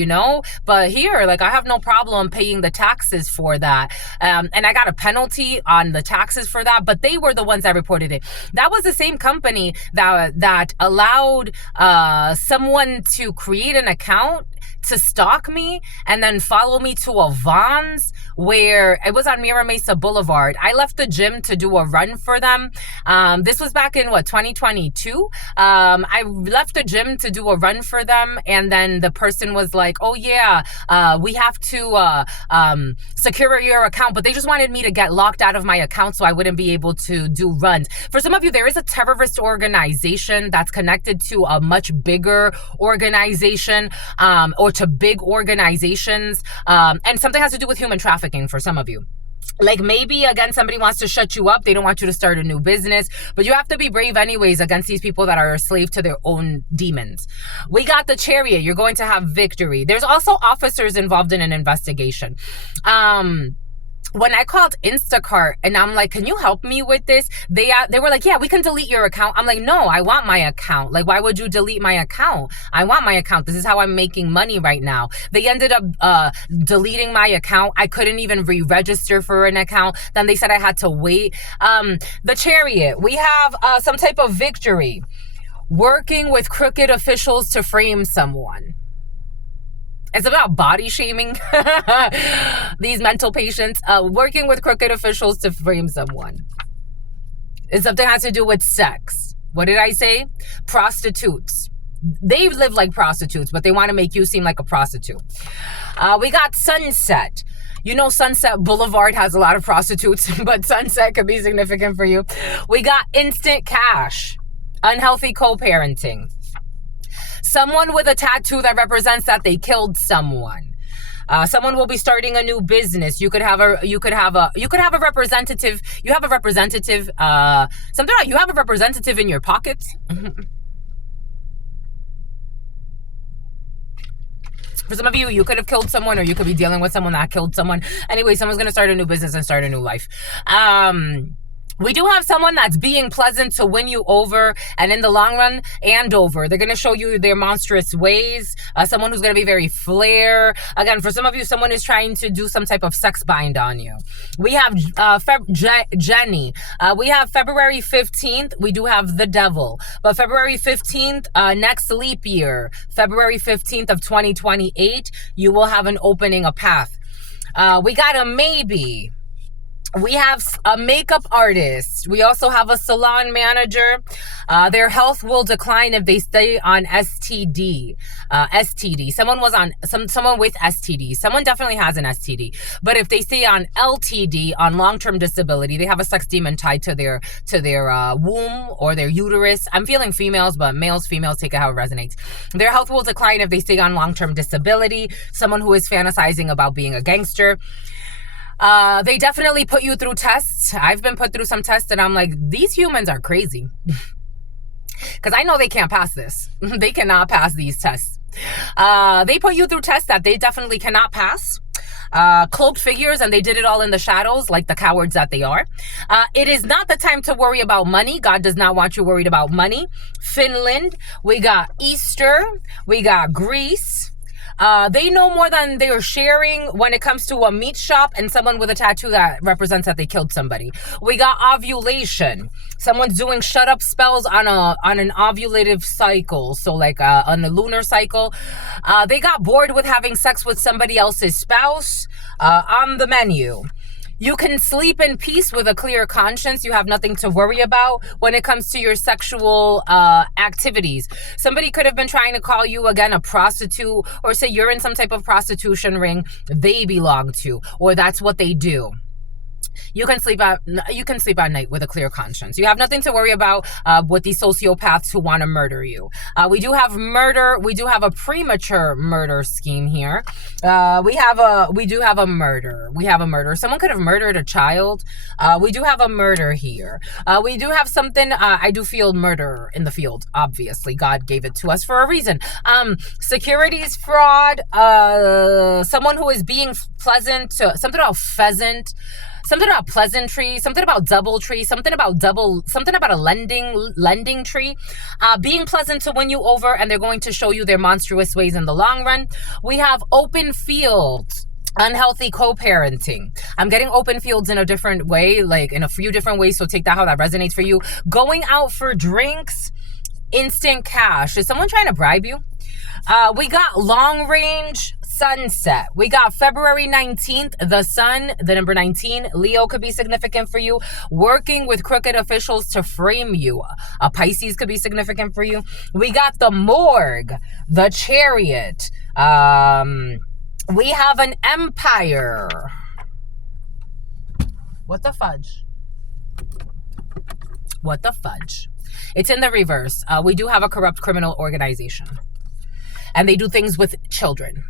but here, like, I have no problem paying the taxes for that. And I got a penalty on the taxes for that, but they were the ones that reported it. That was the same company that allowed someone to create an account to stalk me and then follow me to a Vons where it was on Mira Mesa Boulevard. I left the gym to do a run for them. This was back in 2022. I left the gym to do a run for them, and then the person was like, oh yeah, we have to secure your account, but they just wanted me to get locked out of my account so I wouldn't be able to do runs. For some of you, there is a terrorist organization that's connected to a much bigger organization, or to big organizations, and something has to do with human trafficking for some of you. Like maybe, again, somebody wants to shut you up. They don't want you to start a new business, but you have to be brave anyways against these people that are a slave to their own demons. We got the Chariot. You're going to have victory. There's also officers involved in an investigation. When I called Instacart and I'm like, can you help me with this? They were like, yeah, we can delete your account. I'm like, no, I want my account. Like, why would you delete my account? I want my account. This is how I'm making money right now. They ended up deleting my account. I couldn't even re-register for an account. Then they said I had to wait. The Chariot, we have some type of victory. Working with crooked officials to frame someone. It's about body shaming these mental patients, working with crooked officials to frame someone. It's something that has to do with sex. What did I say? Prostitutes. They live like prostitutes, but they want to make you seem like a prostitute. We got Sunset. You know, Sunset Boulevard has a lot of prostitutes, but Sunset could be significant for you. We got instant cash. Unhealthy co-parenting. Someone with a tattoo that represents that they killed someone. Someone will be starting a new business. You could have a representative. You have a representative. Something like you have a representative in your pockets. For some of you, you could have killed someone, or you could be dealing with someone that killed someone. Anyway, someone's going to start a new business and start a new life. We do have someone that's being pleasant to win you over, and in the long run and over. They're going to show you their monstrous ways. Someone who's going to be very flair. Again, for some of you, someone is trying to do some type of sex bind on you. We have Jenny. We have February 15th. We do have the devil. But February 15th, next leap year, February 15th of 2028, you will have an opening, a path. We got a maybe. We have a makeup artist. We also have a salon manager. Their health will decline if they stay on STD. Someone was on someone with STD. Someone definitely has an STD. But if they stay on LTD, on long-term disability, they have a sex demon tied to their womb or their uterus. I'm feeling females, but males, females, take it how it resonates. Their health will decline if they stay on long-term disability. Someone who is fantasizing about being a gangster. They definitely put you through tests. I've been put through some tests and I'm like, these humans are crazy. Because I know they can't pass this. They cannot pass these tests. They put you through tests that they definitely cannot pass. Cloaked figures, and they did it all in the shadows like the cowards that they are. It is not the time to worry about money. God does not want you worried about money. Finland. We got Easter. We got Greece. They know more than they're sharing when it comes to a meat shop and someone with a tattoo that represents that they killed somebody. We got ovulation. Someone's doing shut up spells on an ovulative cycle. So like on a lunar cycle. They got bored with having sex with somebody else's spouse. On the menu. You can sleep in peace with a clear conscience. You have nothing to worry about when it comes to your sexual activities. Somebody could have been trying to call you, again, a prostitute, or say you're in some type of prostitution ring they belong to, or that's what they do. You can sleep at night with a clear conscience. You have nothing to worry about with these sociopaths who want to murder you. We do have murder. We do have a premature murder scheme here. We do have a murder. We have a murder. Someone could have murdered a child. We do have a murder here. We do have something. I do feel murder in the field. Obviously, God gave it to us for a reason. Securities fraud. Someone who is being pleasant. Something about pheasant. Something about pleasantry, something about DoubleTree, something about a lending tree, being pleasant to win you over, and they're going to show you their monstrous ways in the long run. We have open fields. Unhealthy co-parenting. I'm getting open fields in a different way, like in a few different ways, so take that how that resonates for you. Going out for drinks. instant cash. Is someone trying to bribe you? We got long range sunset. We got February 19th, the sun, the number 19. Leo could be significant for you. Working with crooked officials to frame you. A Pisces could be significant for you. We got the morgue, the chariot. We have an empire. What the fudge? What the fudge? It's in the reverse. We do have a corrupt criminal organization. And they do things with children.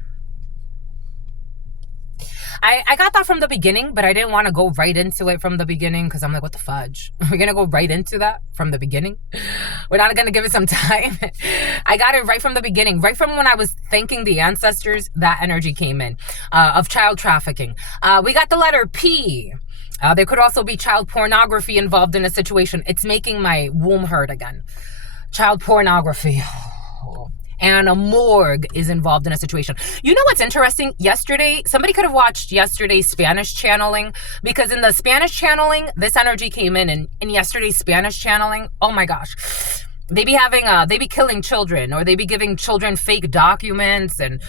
I got that from the beginning, but I didn't want to go right into it from the beginning because I'm like, what the fudge? We're going to go right into that from the beginning? We're not going to give it some time? I got it right from the beginning. Right from when I was thanking the ancestors, that energy came in of child trafficking. We got the letter P. There could also be child pornography involved in a situation. It's making my womb hurt again. Child pornography. And a morgue is involved in a situation. You know what's interesting? Yesterday, somebody could have watched yesterday's Spanish channeling, because in the Spanish channeling, this energy came in yesterday's Spanish channeling, oh my gosh. They be killing children, or they be giving children fake documents and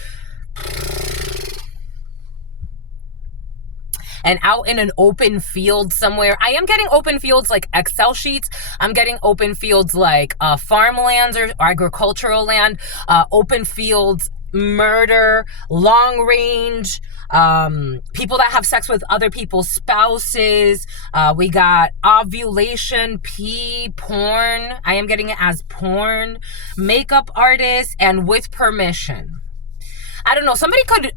out in an open field somewhere. I am getting open fields like Excel sheets. I'm getting open fields like farmlands or agricultural land, open fields, murder, long range, people that have sex with other people's spouses. We got ovulation, pee, porn. I am getting it as porn, makeup artists, and with permission. I don't know. Somebody could...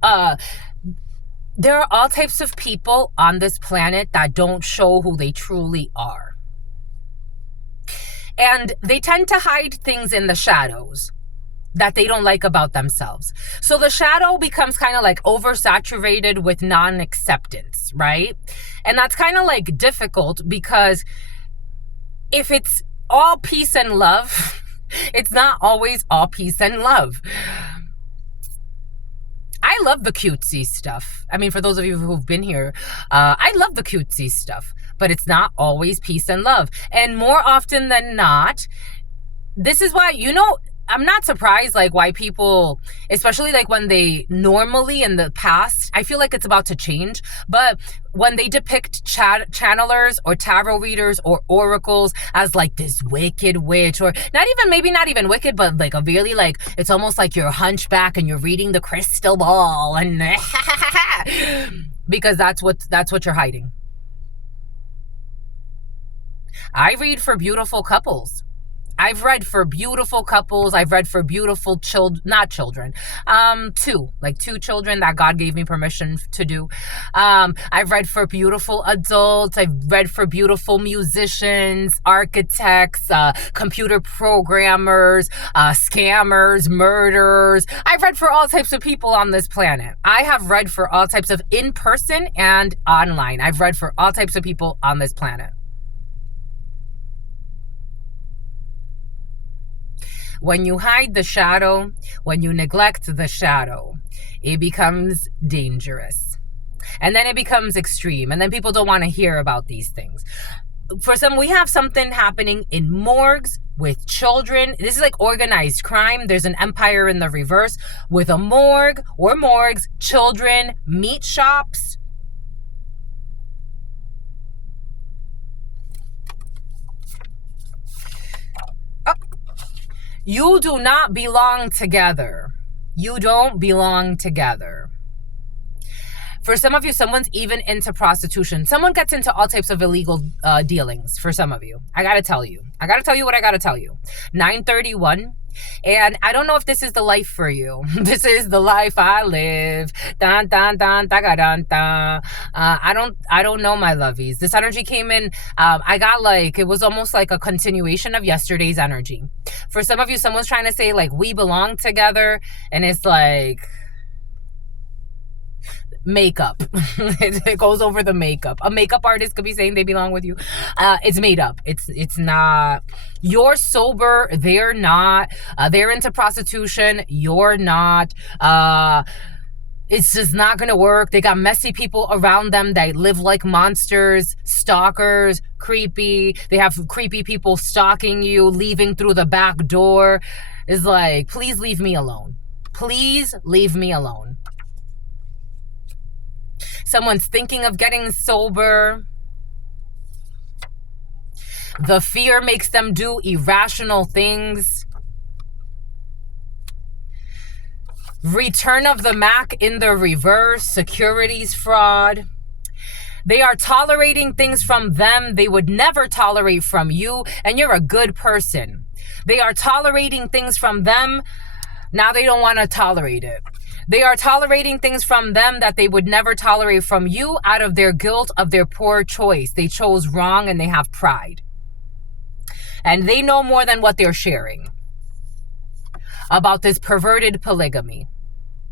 There are all types of people on this planet that don't show who they truly are. And they tend to hide things in the shadows that they don't like about themselves. So the shadow becomes kind of like oversaturated with non-acceptance, right? And that's kind of like difficult, because if it's all peace and love, it's not always all peace and love. I love the cutesy stuff. I mean, for those of you who've been here, I love the cutesy stuff, but it's not always peace and love. And more often than not, this is why, I'm not surprised, like, why people, especially like when they normally in the past, I feel like it's about to change, but when they depict channelers or tarot readers or oracles as like this wicked witch, or maybe not even wicked, but like a really, like, it's almost like you're hunchback and you're reading the crystal ball, and because that's what you're hiding. I read for beautiful couples. I've read for beautiful couples. I've read for beautiful two children that God gave me permission to do. I've read for beautiful adults. I've read for beautiful musicians, architects, computer programmers, scammers, murderers. I've read for all types of people on this planet. I have read for all types of in-person and online. I've read for all types of people on this planet. When you hide the shadow, when you neglect the shadow, it becomes dangerous. And then it becomes extreme. And then people don't want to hear about these things. For some, we have something happening in morgues with children. This is like organized crime. There's an empire in the reverse with a morgue or morgues, children, meat shops. You do not belong together. You don't belong together. For some of you, someone's even into prostitution. Someone gets into all types of illegal dealings for some of you. I got to tell you what I got to tell you. 931. And I don't know if this is the life for you. This is the life I live. Dun, dun, dun, da, ga, dun, dun. I don't know, my lovies. This energy came in. I got like, it was almost like a continuation of yesterday's energy. For some of you, someone's trying to say like, we belong together. And it's like, makeup. It goes over the makeup. A makeup artist could be saying they belong with you. It's made up. It's not. You're sober. They're not. They're into prostitution. You're not. It's just not going to work. They got messy people around them that live like monsters, stalkers, creepy. They have creepy people stalking you, leaving through the back door. It's like, please leave me alone. Please leave me alone. Someone's thinking of getting sober. The fear makes them do irrational things. Return of the Mac in the reverse, securities fraud. They are tolerating things from them they would never tolerate from you, and you're a good person. They are tolerating things from them. Now they don't want to tolerate it. They are tolerating things from them that they would never tolerate from you out of their guilt of their poor choice. They chose wrong and they have pride. And they know more than what they're sharing about this perverted polygamy.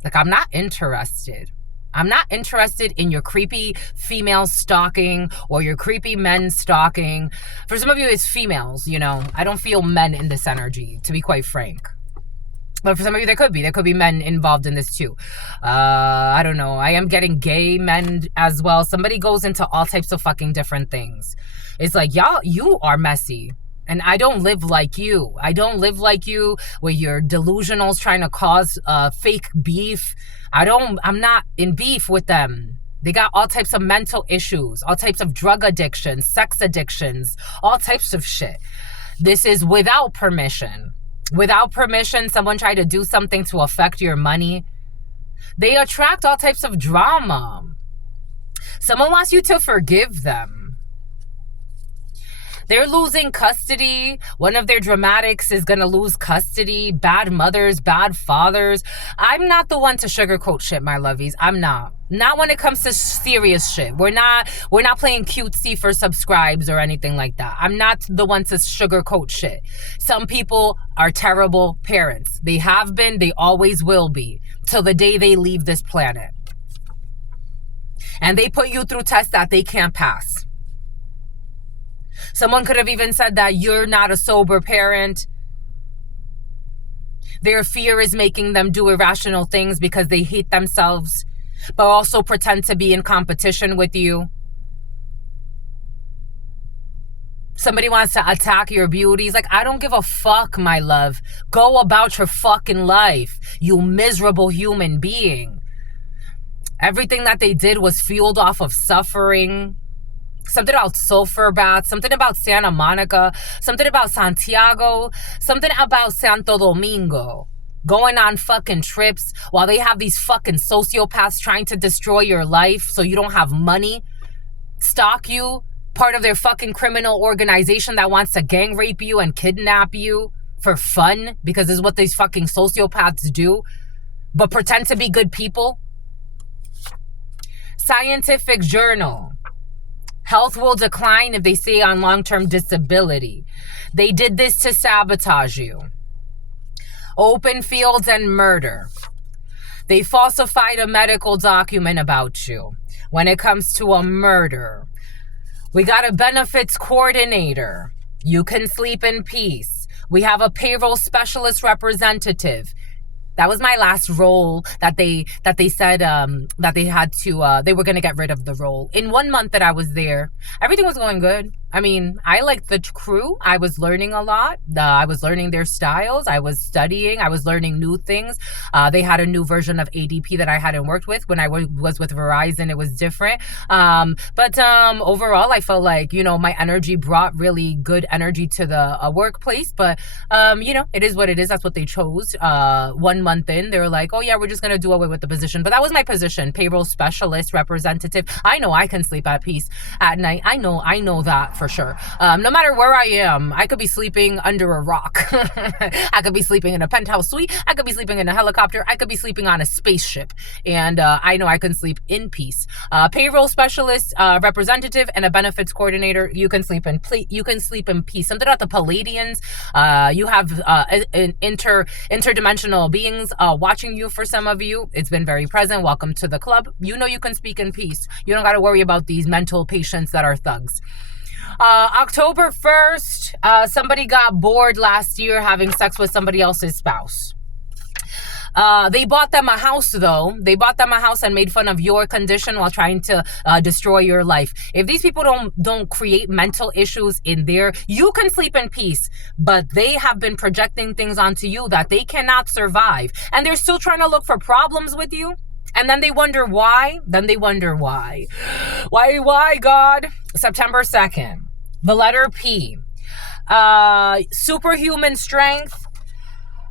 Like, I'm not interested. I'm not interested in your creepy female stalking or your creepy men stalking. For some of you, it's females, you know. I don't feel men in this energy, to be quite frank. But for some of you, there could be men involved in this too. I don't know. I am getting gay men as well. Somebody goes into all types of fucking different things. It's like, y'all, you are messy. And I don't live like you. I don't live like you with your delusionals trying to cause fake beef. I'm not in beef with them. They got all types of mental issues, all types of drug addictions, sex addictions, all types of shit. This is without permission. Without permission, someone tried to do something to affect your money. They attract all types of drama. Someone wants you to forgive them. They're losing custody. One of their dramatics is going to lose custody. Bad mothers, bad fathers. I'm not the one to sugarcoat shit, my lovies. I'm not. Not when it comes to serious shit. We're not playing cutesy for subscribes or anything like that. I'm not the one to sugarcoat shit. Some people are terrible parents. They have been, they always will be, till the day they leave this planet. And they put you through tests that they can't pass. Someone could have even said that you're not a sober parent. Their fear is making them do irrational things because they hate themselves, but also pretend to be in competition with you. Somebody wants to attack your beauty. It's like, I don't give a fuck, my love. Go about your fucking life, you miserable human being. Everything that they did was fueled off of suffering. Something about sulfur baths, something about Santa Monica, something about Santiago, something about Santo Domingo. Going on fucking trips while they have these fucking sociopaths trying to destroy your life so you don't have money, stalk you, part of their fucking criminal organization that wants to gang rape you and kidnap you for fun, because this is what these fucking sociopaths do, but pretend to be good people. Scientific journal. Health will decline if they stay on long-term disability. They did this to sabotage you. Open fields and murder. They falsified a medical document about you. When it comes to a murder, we got a benefits coordinator. You can sleep in peace. We have a payroll specialist representative. That was my last role that they said that they had to they were going to get rid of the role. In 1 month that I was there, everything was going good. I mean, I liked the crew. I was learning a lot. I was learning their styles. I was studying. I was learning new things. They had a new version of ADP that I hadn't worked with. When I was with Verizon, it was different. But overall, I felt like, you know, my energy brought really good energy to the workplace. But, you know, it is what it is. That's what they chose. 1 month in, they were like, oh, yeah, we're just going to do away with the position. But that was my position, payroll specialist, representative. I know I can sleep at peace at night. I know that for sure. No matter where I am, I could be sleeping under a rock. I could be sleeping in a penthouse suite. I could be sleeping in a helicopter. I could be sleeping on a spaceship. And I know I can sleep in peace. Payroll specialist, representative, and a benefits coordinator. You can sleep in peace. Something about the Palladians. You have interdimensional beings watching you. For some of you, it's been very present. Welcome to the club. You know you can speak in peace. You don't got to worry about these mental patients that are thugs. October 1st, somebody got bored last year having sex with somebody else's spouse. They bought them a house, though. They bought them a house and made fun of your condition while trying to destroy your life. If these people don't create mental issues in there, you can sleep in peace. But they have been projecting things onto you that they cannot survive. And they're still trying to look for problems with you. And then they wonder why. Why, God? September 2nd. The letter P. Superhuman strength.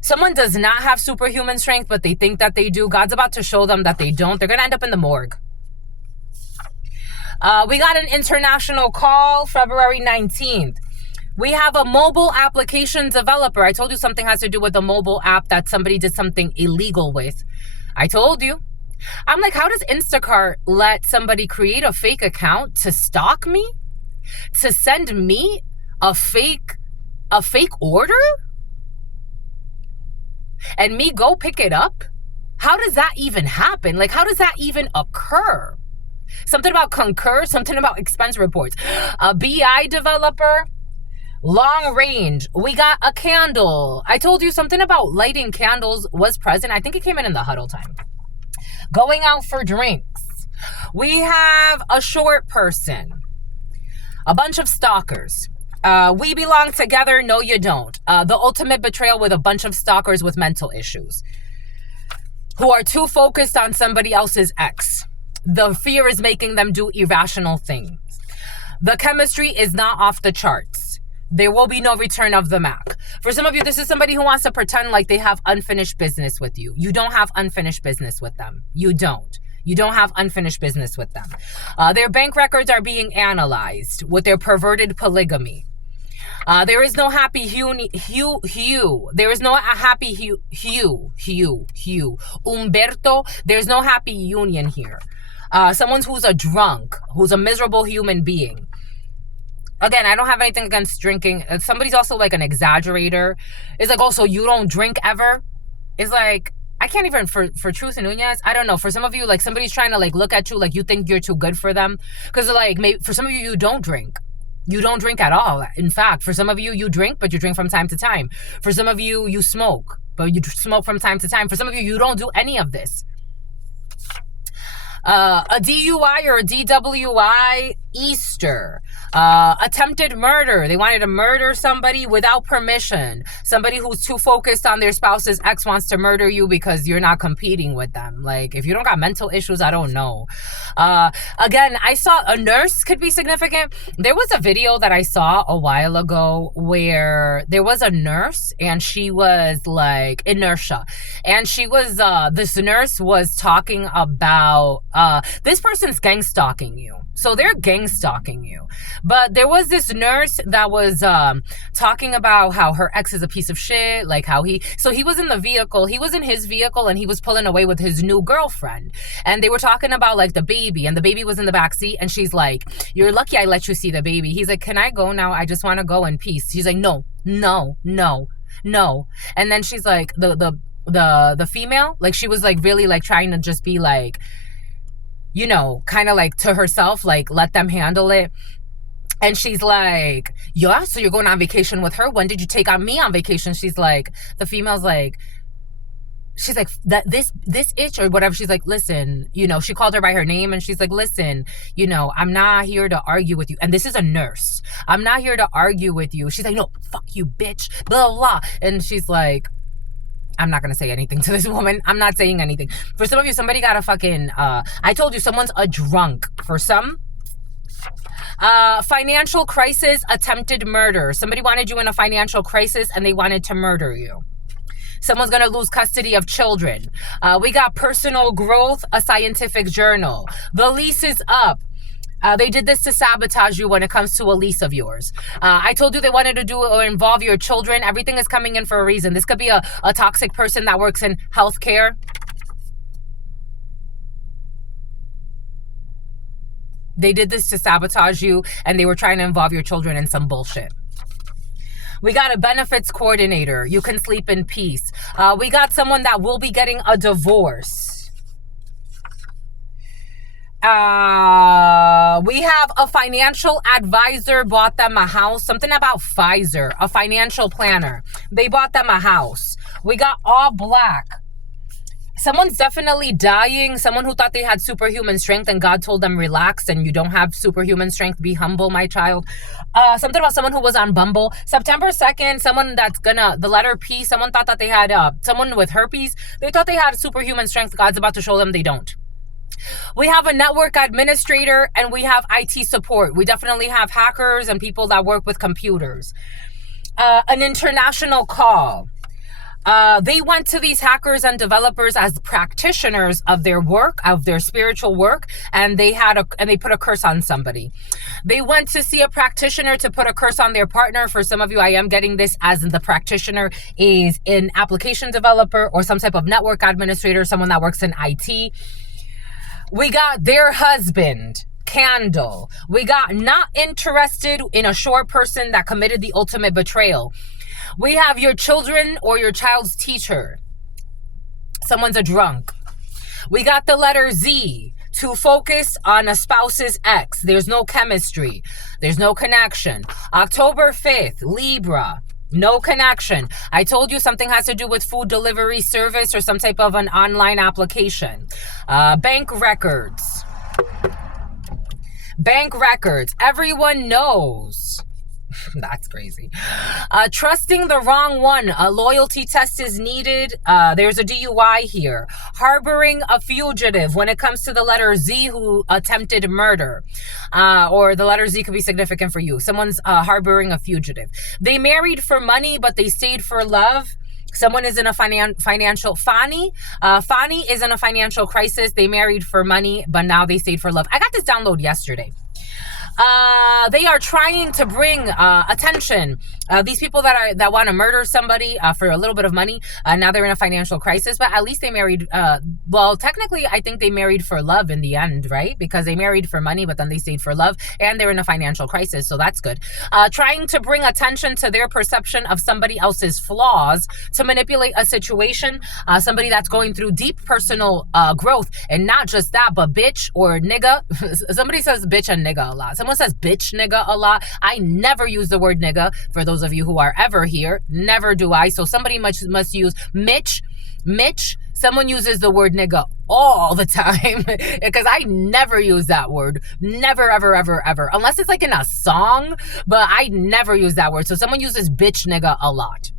Someone does not have superhuman strength, but they think that they do. God's about to show them that they don't. They're going to end up in the morgue. We got an international call, February 19th. We have a mobile application developer. I told you something has to do with a mobile app that somebody did something illegal with. I told you. I'm like, how does Instacart let somebody create a fake account to stalk me? To send me a fake order? And me go pick it up? How does that even happen? Like, how does that even occur? Something about Concur, something about expense reports. A BI developer, long range. We got a candle. I told you something about lighting candles was present. I think it came in the huddle time. Going out for drinks. We have a short person. A bunch of stalkers. We belong together. No, you don't. The ultimate betrayal with a bunch of stalkers with mental issues who are too focused on somebody else's ex. The fear is making them do irrational things. The chemistry is not off the charts. There will be no return of the Mac. For some of you, this is somebody who wants to pretend like they have unfinished business with you. You don't have unfinished business with them. You don't. You don't have unfinished business with them. Their bank records are being analyzed with their perverted polygamy. There is no happy Hugh. There is no happy Hugh. Umberto, there's no happy union here. Someone who's a drunk, who's a miserable human being. Again, I don't have anything against drinking. Somebody's also like an exaggerator. It's like, also, you don't drink ever? It's like, I can't even, for Truth and Nunez, I don't know. For some of you, like, somebody's trying to, like, look at you like you think you're too good for them. Because, like, maybe for some of you, you don't drink. You don't drink at all. In fact, for some of you, you drink, but you drink from time to time. For some of you, you smoke, but you smoke from time to time. For some of you, you don't do any of this. A DUI or a DWI, Easter. Attempted murder. They wanted to murder somebody without permission. Somebody who's too focused on their spouse's ex wants to murder you because you're not competing with them. Like, if you don't got mental issues, I don't know. Again, I saw a nurse could be significant. There was a video that I saw a while ago where there was a nurse and she was like inertia. And she was, this nurse was talking about, this person's gang stalking you. So they're gang stalking you. But there was this nurse that was talking about how her ex is a piece of shit, like how he was in the vehicle, he was in his vehicle and he was pulling away with his new girlfriend. And they were talking about like the baby, and the baby was in the back seat, and she's like, you're lucky I let you see the baby. He's like, can I go now? I just want to go in peace. She's like, no. And then she's like, the female, like she was like really like trying to just be like, you know, kind of like to herself, like let them handle it. And she's like, yeah, so you're going on vacation with her? When did you take on me on vacation? She's like, the female's like, she's like, that this itch or whatever. She's like, listen, you know, she called her by her name and she's like, listen, you know, I'm not here to argue with you. And this is a nurse. I'm not here to argue with you. She's like, no, fuck you, bitch, blah, blah, blah. And she's like, I'm not going to say anything to this woman. I'm not saying anything. For some of you, somebody got a fucking, I told you, someone's a drunk. For some, financial crisis, attempted murder. Somebody wanted you in a financial crisis and they wanted to murder you. Someone's going to lose custody of children. We got personal growth, a scientific journal. The lease is up. They did this to sabotage you when it comes to a lease of yours. I told you they wanted to do or involve your children. Everything is coming in for a reason. This could be a toxic person that works in healthcare. They did this to sabotage you, and they were trying to involve your children in some bullshit. We got a benefits coordinator. You can sleep in peace. We got someone that will be getting a divorce. We have a financial advisor bought them a house. Something about Pfizer, a financial planner. They bought them a house. We got all black. Someone's definitely dying. Someone who thought they had superhuman strength and God told them relax and you don't have superhuman strength. Be humble, my child. Something about someone who was on Bumble. September 2nd, someone that's the letter P, someone thought that they had, someone with herpes. They thought they had superhuman strength. God's about to show them they don't. We have a network administrator and we have IT support. We definitely have hackers and people that work with computers. An international call. They went to these hackers and developers as practitioners of their work, of their spiritual work, and they put a curse on somebody. They went to see a practitioner to put a curse on their partner. For some of you, I am getting this as the practitioner is an application developer or some type of network administrator, someone that works in IT. We got their husband. Candle. We got not interested in a short person that committed the ultimate betrayal. We have your children or your child's teacher. Someone's a drunk. We got the letter Z, to focus on a spouse's ex. There's no chemistry. There's no connection. October 5th, Libra. No connection. I told you something has to do with food delivery service or some type of an online application. Bank records. Bank records. Everyone knows. That's crazy. Trusting the wrong one. A loyalty test is needed. There's a DUI here. Harboring a fugitive when it comes to the letter Z who attempted murder. Or the letter Z could be significant for you. Someone's harboring a fugitive. They married for money, but they stayed for love. Someone is in a financial Fani is in a financial crisis. They married for money, but now they stayed for love. I got this download yesterday. They are trying to bring attention. These people that want to murder somebody for a little bit of money, now they're in a financial crisis, but at least they married, well, technically, I think they married for love in the end, right? Because they married for money, but then they stayed for love, and they're in a financial crisis, so that's good. Trying to bring attention to their perception of somebody else's flaws to manipulate a situation, somebody that's going through deep personal growth, and not just that, but bitch or nigga. Somebody says bitch and nigga a lot. Someone says bitch nigga a lot. I never use the word nigga. For those of you who are ever here, never do I. So somebody must use Mitch. Someone uses the word nigga all the time because I never use that word. Never, ever, ever, ever. Unless it's like in a song, but I never use that word. So someone uses bitch nigga a lot.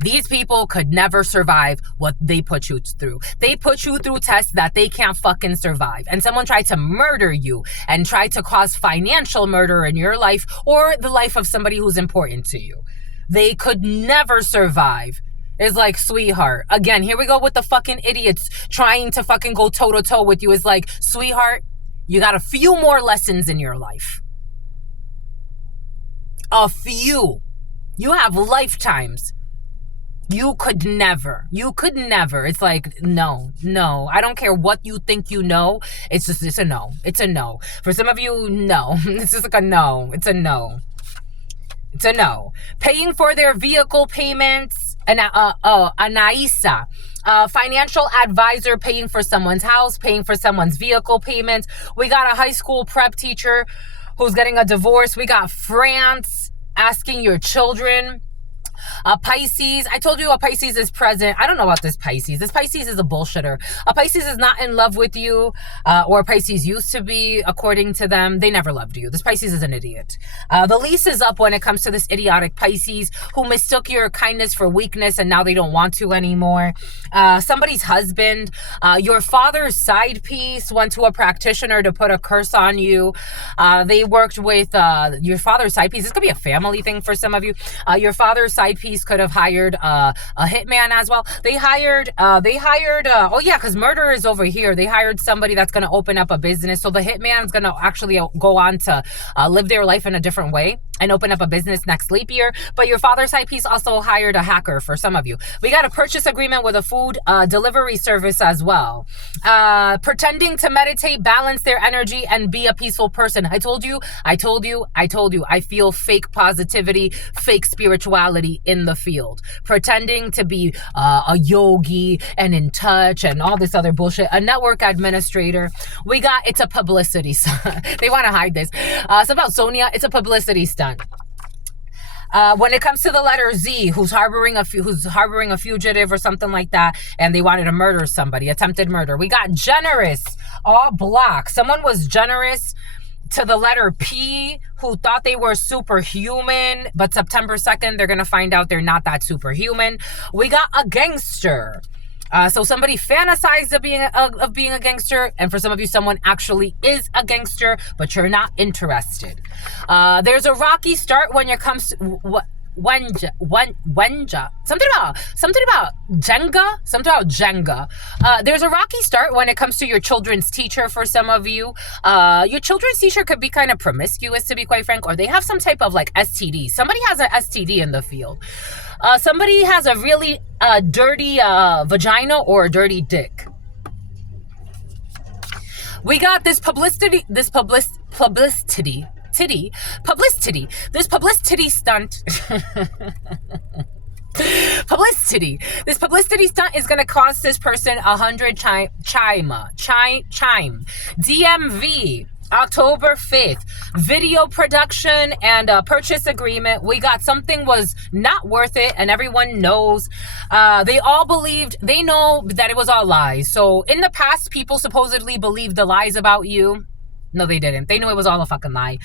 These people could never survive what they put you through. They put you through tests that they can't fucking survive. And someone tried to murder you and tried to cause financial murder in your life or the life of somebody who's important to you. They could never survive. It's like, sweetheart. Again, here we go with the fucking idiots trying to fucking go toe to toe with you. It's like, sweetheart, you got a few more lessons in your life. A few. You have lifetimes. You could never. It's like, no. I don't care what you think you know. It's a no. It's a no. For some of you, no. It's just like a no. It's a no. It's a no. Paying for their vehicle payments. Anaisa. Financial advisor paying for someone's house, paying for someone's vehicle payments. We got a high school prep teacher who's getting a divorce. We got France asking your children. Pisces, I told you a Pisces is present. I don't know about this Pisces. This Pisces is a bullshitter. A Pisces is not in love with you, or Pisces used to be, according to them. They never loved you. This Pisces is an idiot. The lease is up when it comes to this idiotic Pisces who mistook your kindness for weakness and now they don't want to anymore. Somebody's husband, your father's side piece went to a practitioner to put a curse on you. They worked with your father's side piece. This could be a family thing for some of you. Your father's side piece could have hired a hitman as well. They hired oh yeah, because murder is over here. They hired somebody that's going to open up a business. So the hitman is going to actually go on to live their life in a different way and open up a business next leap year. But your father's side piece also hired a hacker for some of you. We got a purchase agreement with a food delivery service as well. Pretending to meditate, balance their energy, and be a peaceful person. I told you. I feel fake positivity, fake spirituality in the field. Pretending to be a yogi and in touch and all this other bullshit. A network administrator. We got, it's a publicity stunt. They want to hide this. It's about Sonia. It's a publicity stunt. When it comes to the letter Z, who's harboring a fugitive or something like that, and they wanted to murder somebody, attempted murder. We got generous, all black. Someone was generous to the letter P, who thought they were superhuman, but September 2nd, they're gonna find out they're not that superhuman. We got a gangster. So somebody fantasized of being a gangster, and for some of you, someone actually is a gangster, but you're not interested. There's a rocky start when it comes to Wenja. Something about Jenga. There's a rocky start when it comes to your children's teacher for some of you. Your children's teacher could be kind of promiscuous, to be quite frank, or they have some type of like STD. Somebody has an STD in the field. Somebody has a really dirty vagina or a dirty dick. We got this publicity stunt. This publicity stunt is going to cost this person 100 chime. DMV, October 5th. Video production and purchase agreement. We got something was not worth it, and everyone knows. They know that it was all lies. So in the past, people supposedly believed the lies about you. No, they didn't. They knew it was all a fucking lie.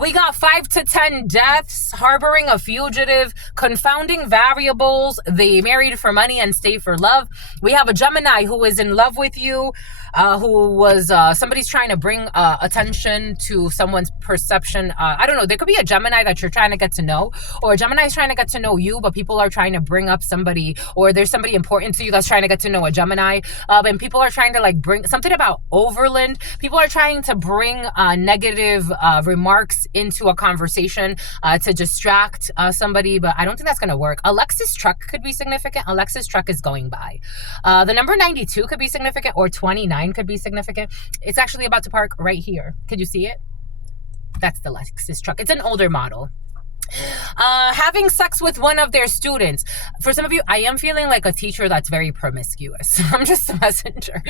We got 5 to 10 deaths, harboring a fugitive, confounding variables. They married for money and stay for love. We have a Gemini who is in love with you, somebody's trying to bring attention to someone's perception. I don't know. There could be a Gemini that you're trying to get to know, or a Gemini is trying to get to know you, but people are trying to bring up somebody, or there's somebody important to you that's trying to get to know a Gemini. And people are trying to like bring something about Overland. People are trying to bring negative remarks into a conversation to distract somebody, but I don't think that's going to work. Alexis truck could be significant. Alexis truck is going by. The number 92 could be significant, or 29 could be significant. It's actually about to park right here. Could you see it? That's the Lexus truck. It's an older model. Having sex with one of their students. For some of you, I am feeling like a teacher that's very promiscuous. I'm just a messenger.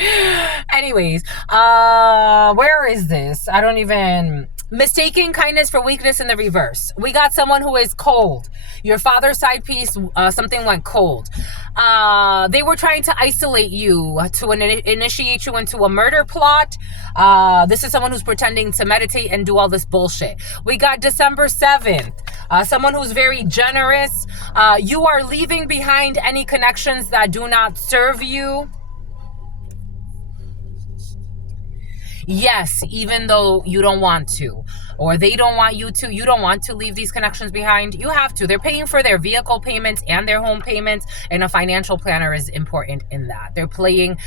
Anyways, where is this? I don't even... Mistaking kindness for weakness in the reverse. We got someone who is cold. Your father's side piece, something went cold. They were trying to isolate you, to initiate you into a murder plot. This is someone who's pretending to meditate and do all this bullshit. We got December 7th. Someone who's very generous. You are leaving behind any connections that do not serve you. Yes, even though you don't want to, or they don't want you to, you don't want to leave these connections behind. You have to. They're paying for their vehicle payments and their home payments, and a financial planner is important in that. They're playing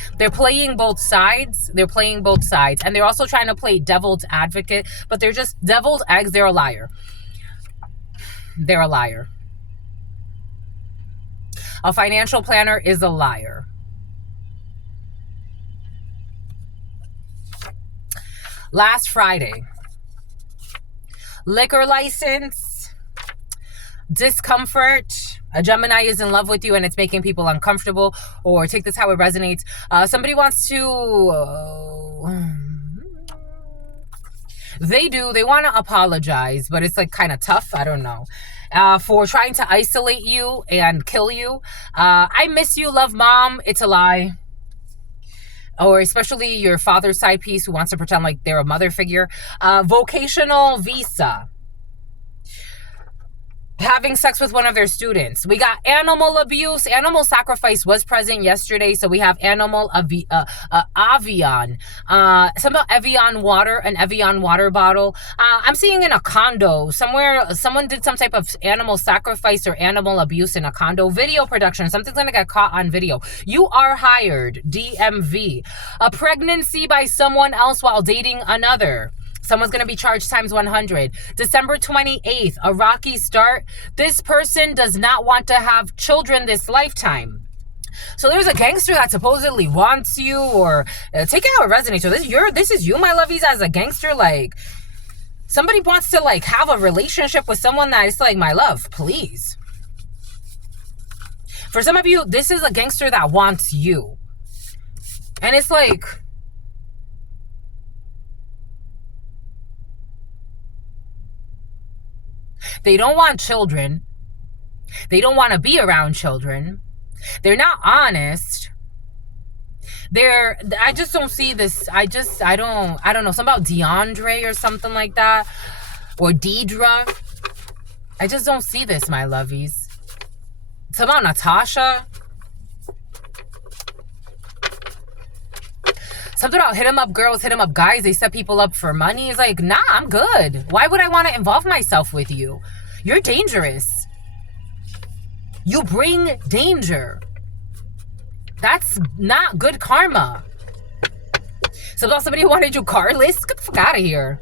both sides. They're playing both sides, and they're also trying to play devil's advocate, but they're just deviled eggs. They're a liar. They're a liar. A financial planner is a liar. Last Friday, liquor license, discomfort. A Gemini is in love with you and it's making people uncomfortable, or take this how it resonates. Somebody wants to... They want to apologize, but it's like kind of tough. I don't know. For trying to isolate you and kill you. I miss you, love mom. It's a lie. Or especially your father's side piece who wants to pretend like they're a mother figure. Vocational visa. Having sex with one of their students. We got animal abuse. Animal sacrifice was present yesterday. So we have animal Avion. Some about Evian water, an Evian water bottle. I'm seeing in a condo somewhere, someone did some type of animal sacrifice or animal abuse in a condo. Video production. Something's going to get caught on video. You are hired. DMV. A pregnancy by someone else while dating another. Someone's going to be charged times 100. December 28th, a rocky start. This person does not want to have children this lifetime. So there's a gangster that supposedly wants you, or take it how it resonates. So this is you, my lovies, as a gangster. Like, somebody wants to like have a relationship with someone that is like, my love, please. For some of you, this is a gangster that wants you. And it's like... They don't want children. They don't want to be around children. They're not honest. I just don't see this. I don't know. Something about DeAndre or something like that. Or Deidre. I just don't see this, my lovies. It's about Natasha. Something about hit 'em up girls, hit 'em up guys. They set people up for money. It's like, nah, I'm good. Why would I want to involve myself with you? You're dangerous. You bring danger. That's not good karma. Somebody who wanted you carless? Get the fuck out of here.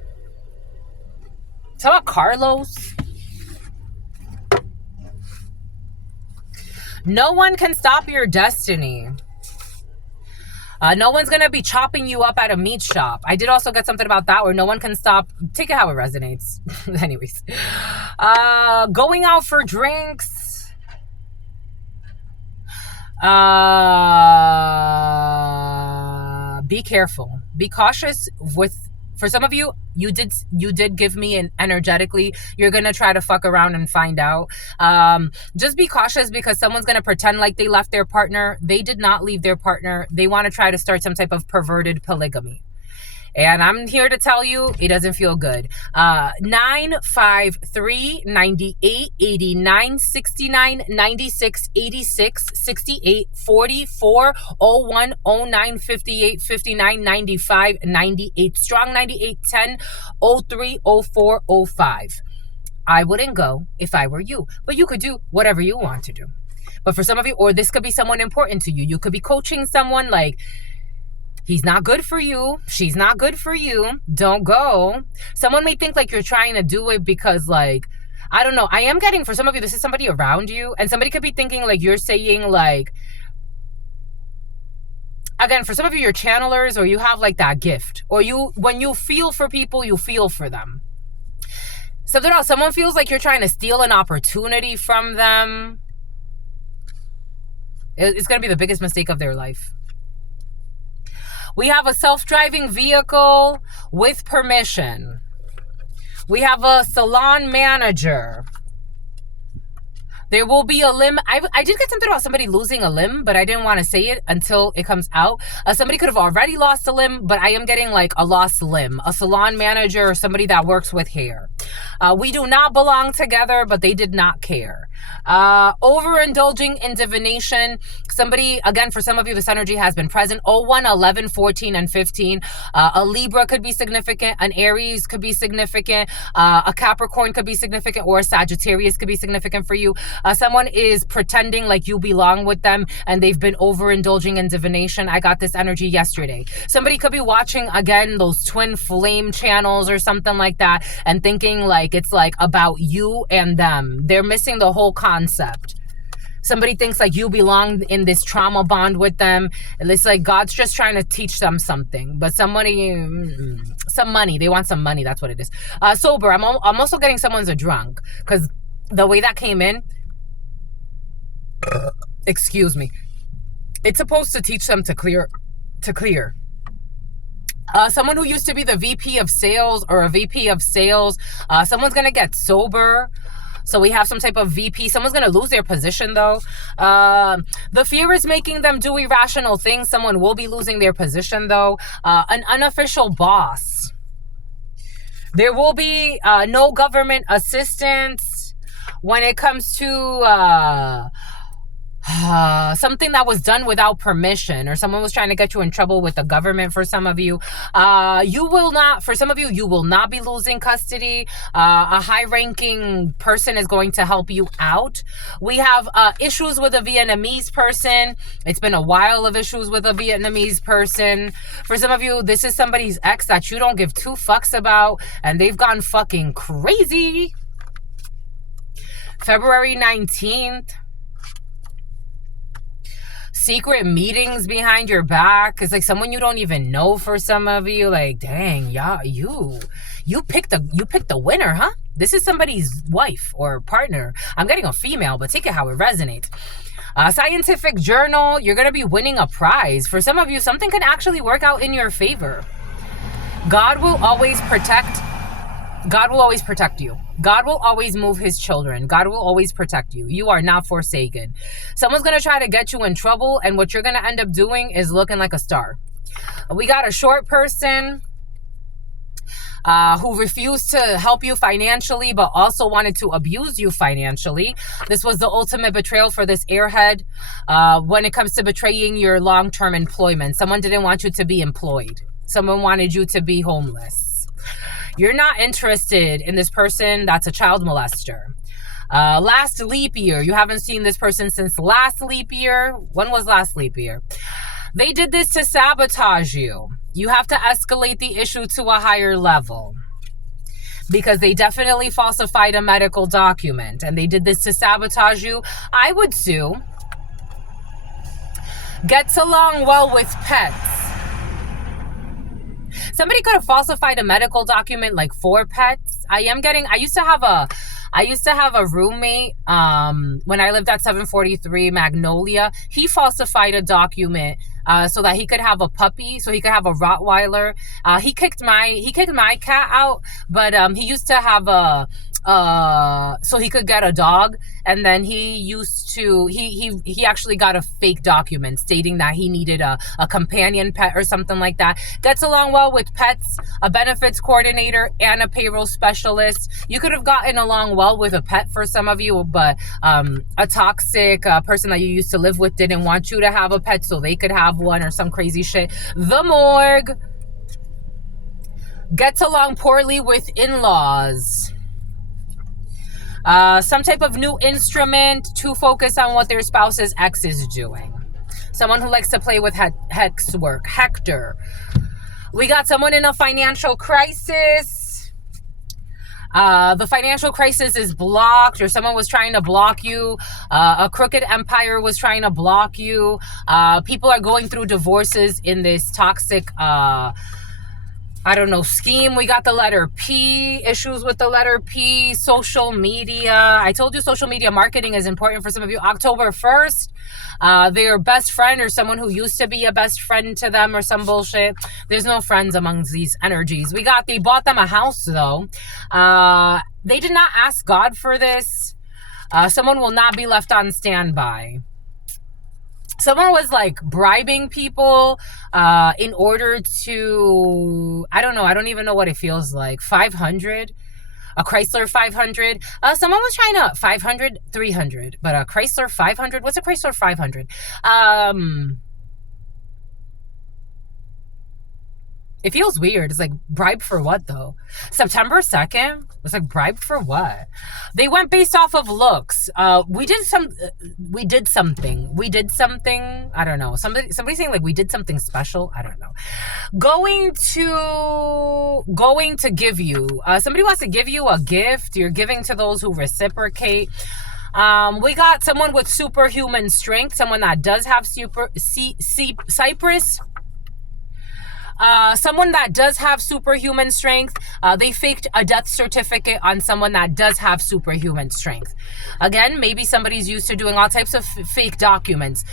It's about Carlos. No one can stop your destiny. No one's going to be chopping you up at a meat shop. I did also get something about that where no one can stop. Take it how it resonates. Anyways. Going out for drinks. Be careful. Be cautious with... For some of you, you did give me an energetically. You're going to try to fuck around and find out. Just be cautious because someone's going to pretend like they left their partner. They did not leave their partner. They want to try to start some type of perverted polygamy. And I'm here to tell you, it doesn't feel good. 953 98 89 69 96 86 68 44 01 09 58 59 95 98 strong 98 10 03 04 05. I wouldn't go if I were you, but you could do whatever you want to do. But for some of you, or this could be someone important to you. You could be coaching someone like, he's not good for you. She's not good for you. Don't go. Someone may think like you're trying to do it because like, I don't know. I am getting, for some of you, this is somebody around you. And somebody could be thinking like you're saying like, again, for some of you, you're channelers or you have like that gift. Or when you feel for people, you feel for them. Something else, someone feels like you're trying to steal an opportunity from them. It's going to be the biggest mistake of their life. We have a self-driving vehicle with permission. We have a salon manager. There will be a limb. I did get something about somebody losing a limb, but I didn't want to say it until it comes out. Somebody could have already lost a limb, but I am getting like a lost limb. A salon manager or somebody that works with hair. We do not belong together, but they did not care. Overindulging in divination. Somebody, again, for some of you, this energy has been present. 01, 11, 14, and 15. A Libra could be significant. An Aries could be significant. A Capricorn could be significant, or a Sagittarius could be significant for you. Someone is pretending like you belong with them and they've been overindulging in divination. I got this energy yesterday. Somebody could be watching, again, those twin flame channels or something like that and thinking like it's like about you and them. They're missing the whole concept. Somebody thinks like you belong in this trauma bond with them. And it's like God's just trying to teach them something. But somebody, some money. They want some money. That's what it is. Sober. I'm also getting someone's a drunk because the way that came in, excuse me, it's supposed to teach them to clear. Someone who used to be the VP of sales or a VP of sales, someone's going to get sober. So we have some type of VP. Someone's going to lose their position though. The fear is making them do irrational things. Someone will be losing their position though. An unofficial boss. There will be no government assistance when it comes to something that was done without permission, or someone was trying to get you in trouble with the government. For some of you, for some of you, you will not be losing custody. A high-ranking person is going to help you out. We have issues with a Vietnamese person. It's been a while of issues with a Vietnamese person. For some of you, this is somebody's ex that you don't give two fucks about, and they've gone fucking crazy. February 19th. Secret meetings behind your back. It's like someone you don't even know. For some of you, like, dang, yeah, you picked the winner, huh? This is somebody's wife or partner. I'm getting a female, but take it how it resonates. Scientific journal. You're gonna be winning a prize. For some of you, something can actually work out in your favor. God will always protect you. God will always move his children. God will always protect you. You are not forsaken. Someone's going to try to get you in trouble, and what you're going to end up doing is looking like a star. We got a short person who refused to help you financially, but also wanted to abuse you financially. This was the ultimate betrayal for this airhead when it comes to betraying your long-term employment. Someone didn't want you to be employed. Someone wanted you to be homeless. You're not interested in this person that's a child molester. Last leap year, you haven't seen this person since last leap year. When was last leap year? They did this to sabotage you. You have to escalate the issue to a higher level because they definitely falsified a medical document and they did this to sabotage you. I would sue. Gets along well with pets. Somebody could have falsified a medical document like for pets. I used to have a roommate when I lived at 743 Magnolia. He falsified a document so that he could have a puppy, so he could have a Rottweiler. He kicked my cat out, but he used to have so he could get a dog, and then he actually got a fake document stating that he needed a companion pet or something like that. Gets along well with pets, a benefits coordinator, and a payroll specialist. You could have gotten along well with a pet for some of you, but a toxic person that you used to live with didn't want you to have a pet so they could have one or some crazy shit. The morgue. Gets along poorly with in-laws. Some type of new instrument to focus on what their spouse's ex is doing. Someone who likes to play with hex work. Hector. We got someone in a financial crisis. The financial crisis is blocked, or someone was trying to block you. A crooked empire was trying to block you. People are going through divorces in this toxic scheme. We got the letter P, issues with the letter P, social media. I told you social media marketing is important for some of you. October 1st, their best friend or someone who used to be a best friend to them or some bullshit. There's no friends amongst these energies. They bought them a house though. They did not ask God for this. Someone will not be left on standby. Someone was like bribing people in order to, I don't even know what it feels like. 500, a Chrysler 500. Someone was trying to 500, 300, but a Chrysler 500. What's a Chrysler 500? It feels weird. It's like bribe for what though? September 2nd? It's like bribe for what? They went based off of looks. We did something. I don't know. Somebody saying like we did something special. I don't know. Going to give you. Somebody wants to give you a gift. You're giving to those who reciprocate. We got someone with superhuman strength. Someone that does have Cypress. Someone that does have superhuman strength. They faked a death certificate on someone that does have superhuman strength. Again, maybe somebody's used to doing all types of fake documents.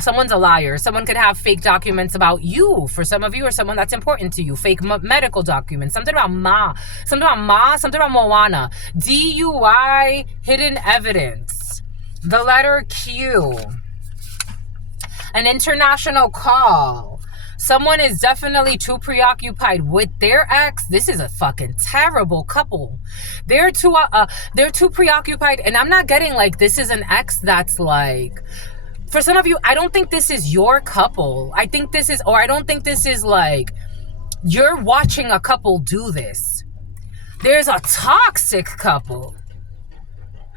Someone's a liar. Someone could have fake documents about you for some of you, or someone that's important to you. Fake medical documents. Something about something about Moana. DUI, hidden evidence. The letter Q. An international call. Someone is definitely too preoccupied with their ex. This is a fucking terrible couple. They're too preoccupied, and I'm not getting like this is an ex that's like, for some of you, I don't think this is your couple. I don't think this is like you're watching a couple do this. There's a toxic couple.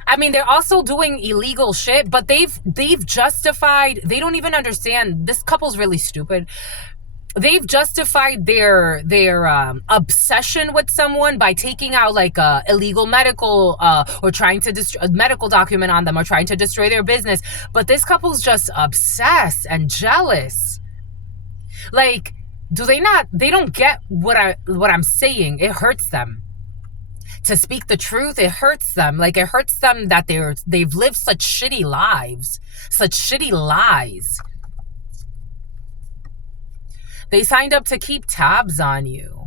I mean, they're also doing illegal shit, but they've justified, they don't even understand. This couple's really stupid. They've justified their obsession with someone by taking out like a illegal medical or trying to destroy a medical document on them, or trying to destroy their business. But this couple's just obsessed and jealous. Like, they don't get what I'm saying. It hurts them. To speak the truth, it hurts them. Like, it hurts them that they've lived such shitty lives, such shitty lies. They signed up to keep tabs on you.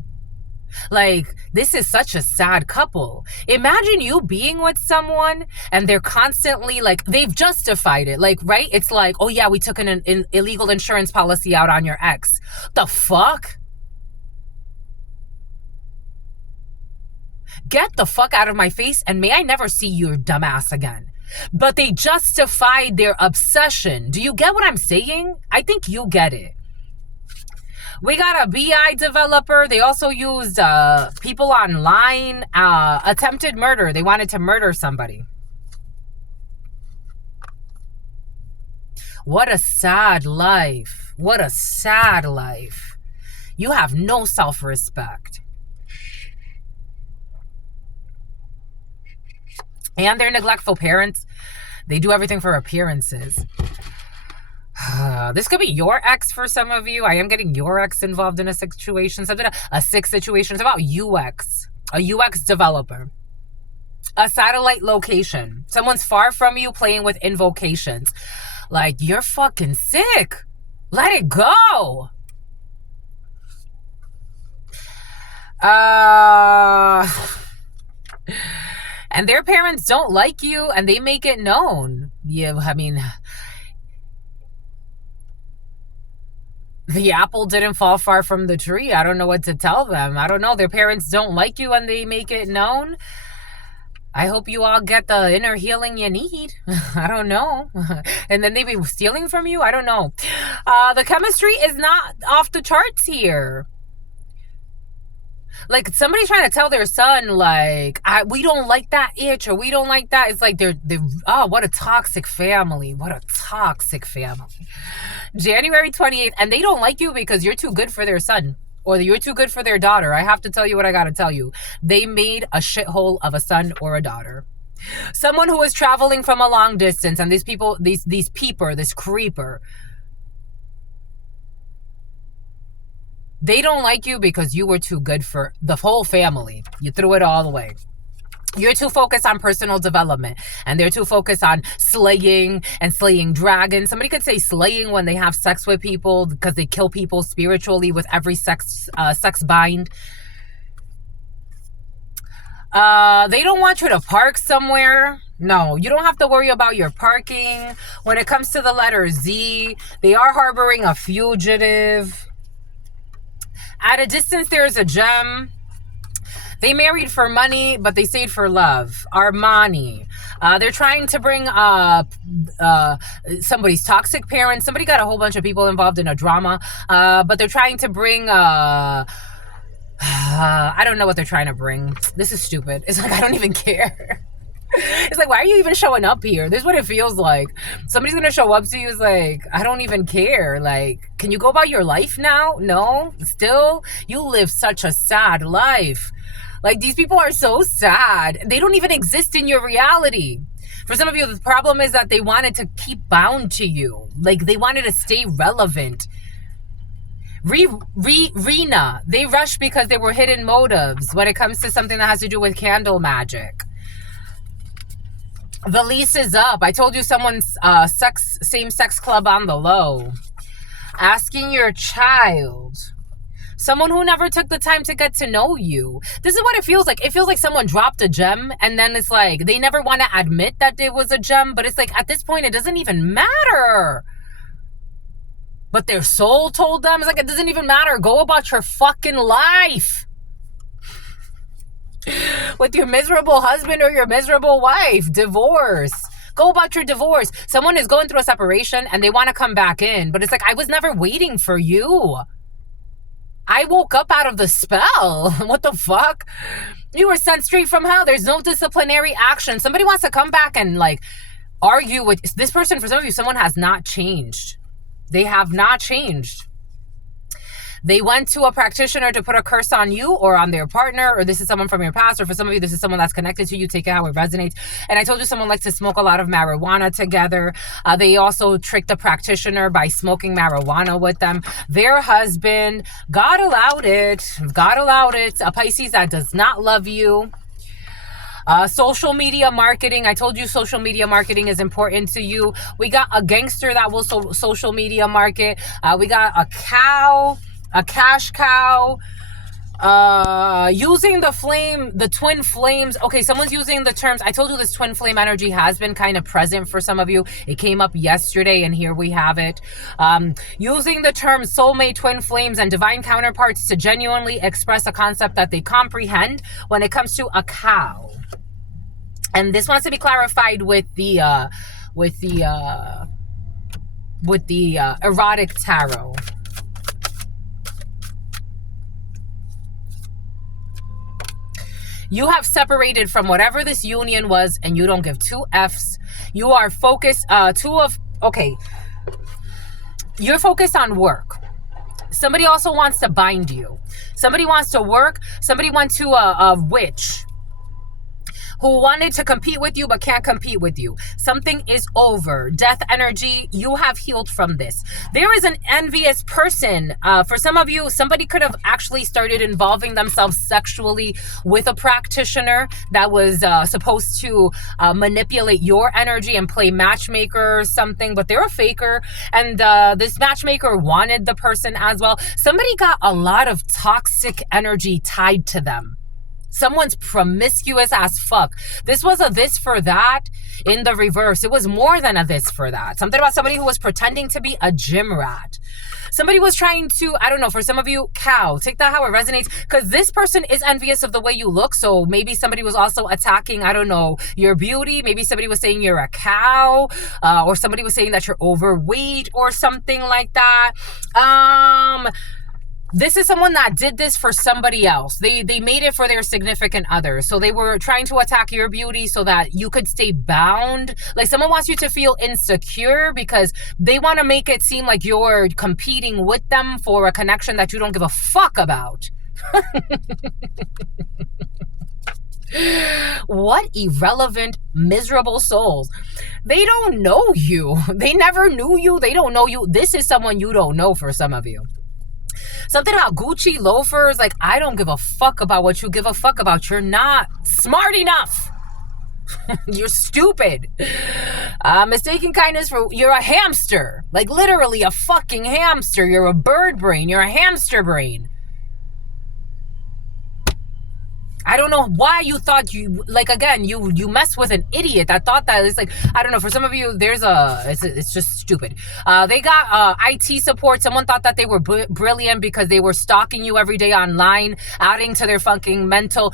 Like, this is such a sad couple. Imagine you being with someone and they're constantly like, they've justified it. Like, right? It's like, oh yeah, we took an illegal insurance policy out on your ex. The fuck? Get the fuck out of my face and may I never see your dumbass again. But they justified their obsession. Do you get what I'm saying? I think you get it. We got a BI developer. They also used people online. Attempted murder. They wanted to murder somebody. What a sad life. What a sad life. You have no self-respect. And they're neglectful parents. They do everything for appearances. This could be your ex for some of you. I am getting your ex involved in a situation. Something, a sick situation. It's about UX. A UX developer. A satellite location. Someone's far from you playing with invocations. Like, you're fucking sick. Let it go. And their parents don't like you and they make it known. Yeah, I mean, the apple didn't fall far from the tree. I don't know what to tell them. I don't know. Their parents don't like you and they make it known. I hope you all get the inner healing you need. I don't know. And then they be stealing from you? I don't know. The chemistry is not off the charts here. Like, somebody's trying to tell their son, like, we don't like that itch, or we don't like that. It's like they're oh, what a toxic family. What a toxic family. January 28th, and they don't like you because you're too good for their son, or you're too good for their daughter. I have to tell you what I got to tell you. They made a shithole of a son or a daughter. Someone who is traveling from a long distance, and these people, this creeper, they don't like you because you were too good for the whole family. You threw it all away. You're too focused on personal development, and they're too focused on slaying and slaying dragons. Somebody could say slaying when they have sex with people because they kill people spiritually with every sex bind. They don't want you to park somewhere. No, you don't have to worry about your parking. When it comes to the letter Z, they are harboring a fugitive. At a distance, there's a gem. They married for money, but they stayed for love. Armani. They're trying to bring somebody's toxic parents. Somebody got a whole bunch of people involved in a drama. But they're trying to bring... I don't know what they're trying to bring. This is stupid. It's like, I don't even care. It's like, why are you even showing up here? This is what it feels like. Somebody's gonna show up to you. It's like, I don't even care. Like, can you go about your life now? No? Still? You live such a sad life. Like, these people are so sad. They don't even exist in your reality. For some of you, the problem is that they wanted to keep bound to you. Like, they wanted to stay relevant. Rena, they rushed because there were hidden motives when it comes to something that has to do with candle magic. The lease is up. I told you someone's same-sex club on the low. Asking your child. Someone who never took the time to get to know you. This is what it feels like. It feels like someone dropped a gem, and then it's like they never want to admit that it was a gem, but it's like at this point, it doesn't even matter. But their soul told them, it's like, it doesn't even matter. Go about your fucking life. With your miserable husband or your miserable wife. Divorce. Go about your divorce. Someone is going through a separation and they want to come back in. But it's like, I was never waiting for you. I woke up out of the spell. What the fuck? You were sent straight from hell. There's no disciplinary action. Somebody wants to come back and like argue with this person. For some of you, someone has not changed. They have not changed. They went to a practitioner to put a curse on you or on their partner, or this is someone from your past, or for some of you, this is someone that's connected to you. Take it how it resonates. And I told you someone likes to smoke a lot of marijuana together. They also tricked the practitioner by smoking marijuana with them. Their husband, God allowed it. God allowed it. A Pisces that does not love you. Social media marketing. I told you social media marketing is important to you. We got a gangster that will social media market. We got a cow. A cash cow. Using the twin flames. Okay, someone's using the terms. I told you this twin flame energy has been kind of present for some of you. It came up yesterday and here we have it. Using the terms soulmate, twin flames, and divine counterparts to genuinely express a concept that they comprehend when it comes to a cow. And this wants to be clarified with the erotic tarot. You have separated from whatever this union was, and you don't give two F's. You are focused, you're focused on work. Somebody also wants to bind you. Somebody wants to work. Somebody wants to, a witch who wanted to compete with you but can't compete with you. Something is over. Death energy, you have healed from this. There is an envious person. For some of you, somebody could have actually started involving themselves sexually with a practitioner that was supposed to manipulate your energy and play matchmaker or something, but they're a faker. And this matchmaker wanted the person as well. Somebody got a lot of toxic energy tied to them. Someone's promiscuous as fuck. This was a this for that in the reverse. It was more than a this for that. Something about somebody who was pretending to be a gym rat. Somebody was trying to, I don't know, for some of you, cow. Take that how it resonates. Because this person is envious of the way you look. So maybe somebody was also attacking, I don't know, your beauty. Maybe somebody was saying you're a cow. Or somebody was saying that you're overweight or something like that. This is someone that did this for somebody else. They made it for their significant other. So they were trying to attack your beauty so that you could stay bound. Like someone wants you to feel insecure because they want to make it seem like you're competing with them for a connection that you don't give a fuck about. What irrelevant, miserable souls. They don't know you. They never knew you. They don't know you. This is someone you don't know for some of you. Something about Gucci loafers, like, I don't give a fuck about what you give a fuck about. You're not smart enough. You're stupid. Mistaken kindness for, you're a hamster. Like, literally a fucking hamster. You're a bird brain. You're a hamster brain. I don't know why you thought you, like, again, you mess with an idiot that thought that. It's like, I don't know, for some of you, it's just stupid. They got IT support. Someone thought that they were brilliant because they were stalking you every day online, adding to their funky mental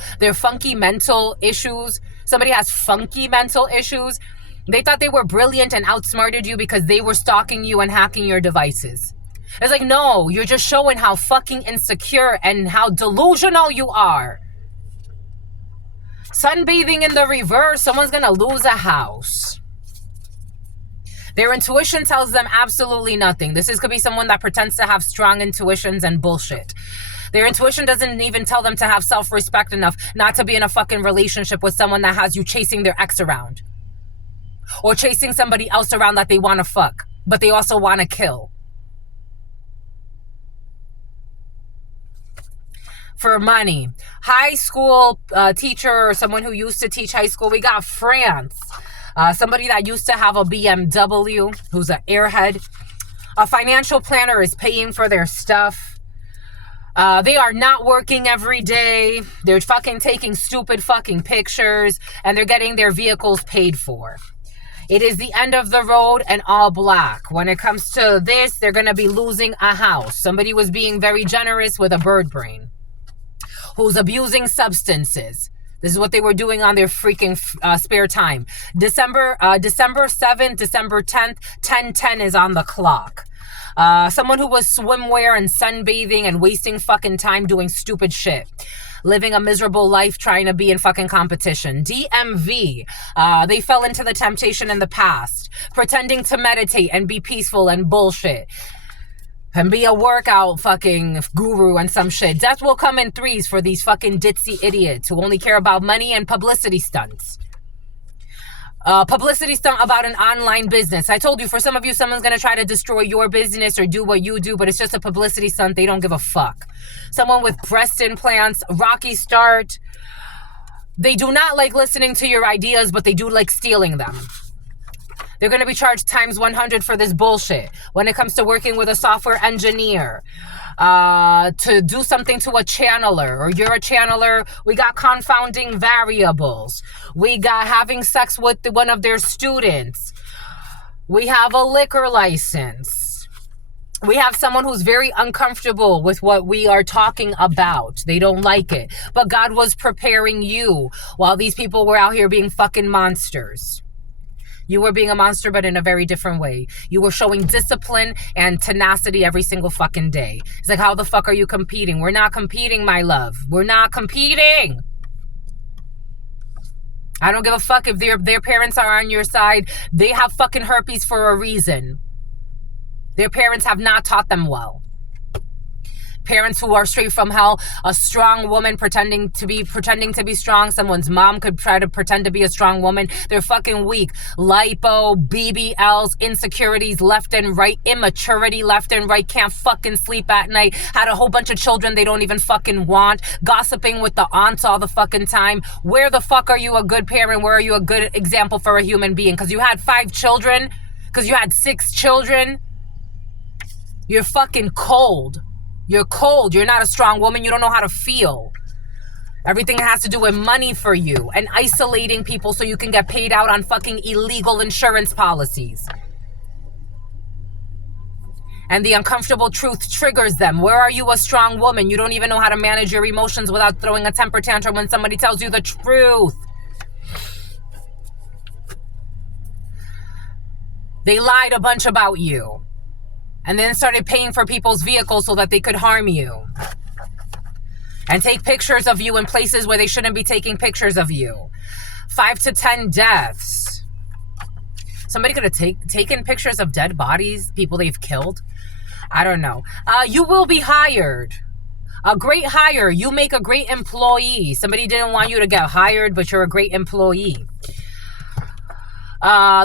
issues. Somebody has funky mental issues. They thought they were brilliant and outsmarted you because they were stalking you and hacking your devices. It's like, no, you're just showing how fucking insecure and how delusional you are. Sunbathing in the reverse, someone's gonna lose a house. Their intuition tells them absolutely nothing. This could be someone that pretends to have strong intuitions and bullshit. Their intuition doesn't even tell them to have self-respect enough not to be in a fucking relationship with someone that has you chasing their ex around. Or chasing somebody else around that they want to fuck, but they also want to kill. For money. High school teacher or someone who used to teach high school. We got France. Somebody that used to have a BMW, who's an airhead. A financial planner is paying for their stuff. They are not working every day. They're fucking taking stupid fucking pictures. And they're getting their vehicles paid for. It is the end of the road and all black. When it comes to this, they're going to be losing a house. Somebody was being very generous with a bird brain. Who's abusing substances. This is what they were doing on their freaking spare time. December 7th, December 10th, 10:10 is on the clock. Someone who was swimwear and sunbathing and wasting fucking time doing stupid shit. Living a miserable life trying to be in fucking competition. DMV. They fell into the temptation in the past. Pretending to meditate and be peaceful and bullshit. And be a workout fucking guru and some shit. Death will come in threes for these fucking ditzy idiots who only care about money and publicity stunts. Publicity stunt about an online business. I told you, for some of you, someone's going to try to destroy your business or do what you do, but it's just a publicity stunt. They don't give a fuck. Someone with breast implants, rocky start. They do not like listening to your ideas, but they do like stealing them. They're going to be charged times 100 for this bullshit. When it comes to working with a software engineer, to do something to a channeler, or you're a channeler. We got confounding variables. We got having sex with one of their students. We have a liquor license. We have someone who's very uncomfortable with what we are talking about. They don't like it. But God was preparing you while these people were out here being fucking monsters. You were being a monster, but in a very different way. You were showing discipline and tenacity every single fucking day. It's like, how the fuck are you competing? We're not competing, my love. We're not competing. I don't give a fuck if their parents are on your side. They have fucking herpes for a reason. Their parents have not taught them well. Parents who are straight from hell, a strong woman pretending to be strong. Someone's mom could try to pretend to be a strong woman. They're fucking weak. Lipo, BBLs, insecurities left and right, immaturity left and right, can't fucking sleep at night, had a whole bunch of children they don't even fucking want, gossiping with the aunts all the fucking time. Where the fuck are you a good parent? Where are you a good example for a human being? Because you had 5 children? Because you had 6 children? You're fucking cold. You're cold. You're not a strong woman. You don't know how to feel. Everything has to do with money for you and isolating people so you can get paid out on fucking illegal insurance policies. And the uncomfortable truth triggers them. Where are you a strong woman? You don't even know how to manage your emotions without throwing a temper tantrum when somebody tells you the truth. They lied a bunch about you. And then started paying for people's vehicles so that they could harm you. And take pictures of you in places where they shouldn't be taking pictures of you. 5 to 10 deaths. Somebody could have taken pictures of dead bodies, people they've killed. I don't know. You will be hired. A great hire. You make a great employee. Somebody didn't want you to get hired, but you're a great employee.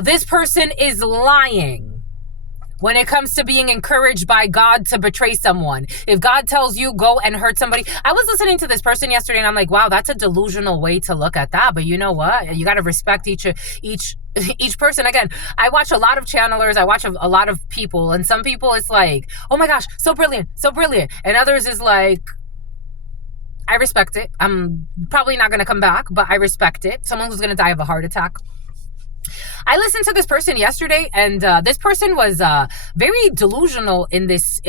This person is lying. When it comes to being encouraged by God to betray someone. If God tells you go and hurt somebody. I was listening to this person yesterday and I'm like, wow, that's a delusional way to look at that. But you know what? You got to respect each person. Again, I watch a lot of channelers. I watch a lot of people. And some people it's like, oh my gosh, so brilliant, so brilliant. And others is like, I respect it. I'm probably not going to come back, but I respect it. Someone who's going to die of a heart attack. I listened to this person yesterday, and this person was very delusional in this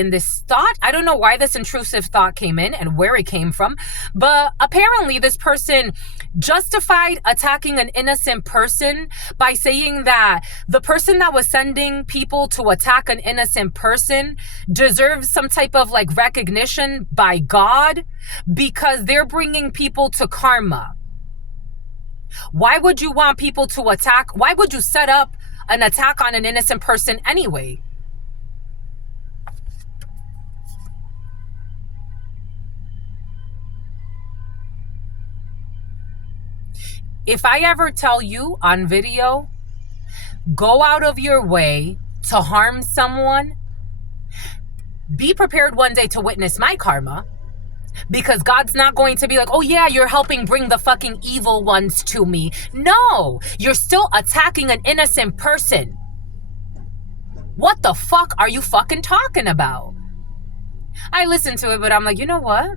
thought. I don't know why this intrusive thought came in and where it came from, but apparently this person justified attacking an innocent person by saying that the person that was sending people to attack an innocent person deserves some type of like recognition by God because they're bringing people to karma. Why would you want people to attack? Why would you set up an attack on an innocent person anyway? If I ever tell you on video, go out of your way to harm someone, be prepared one day to witness my karma. Because God's not going to be like, oh yeah, you're helping bring the fucking evil ones to me. No, you're still attacking an innocent person. What the fuck are you fucking talking about? I listen to it, but I'm like, you know what?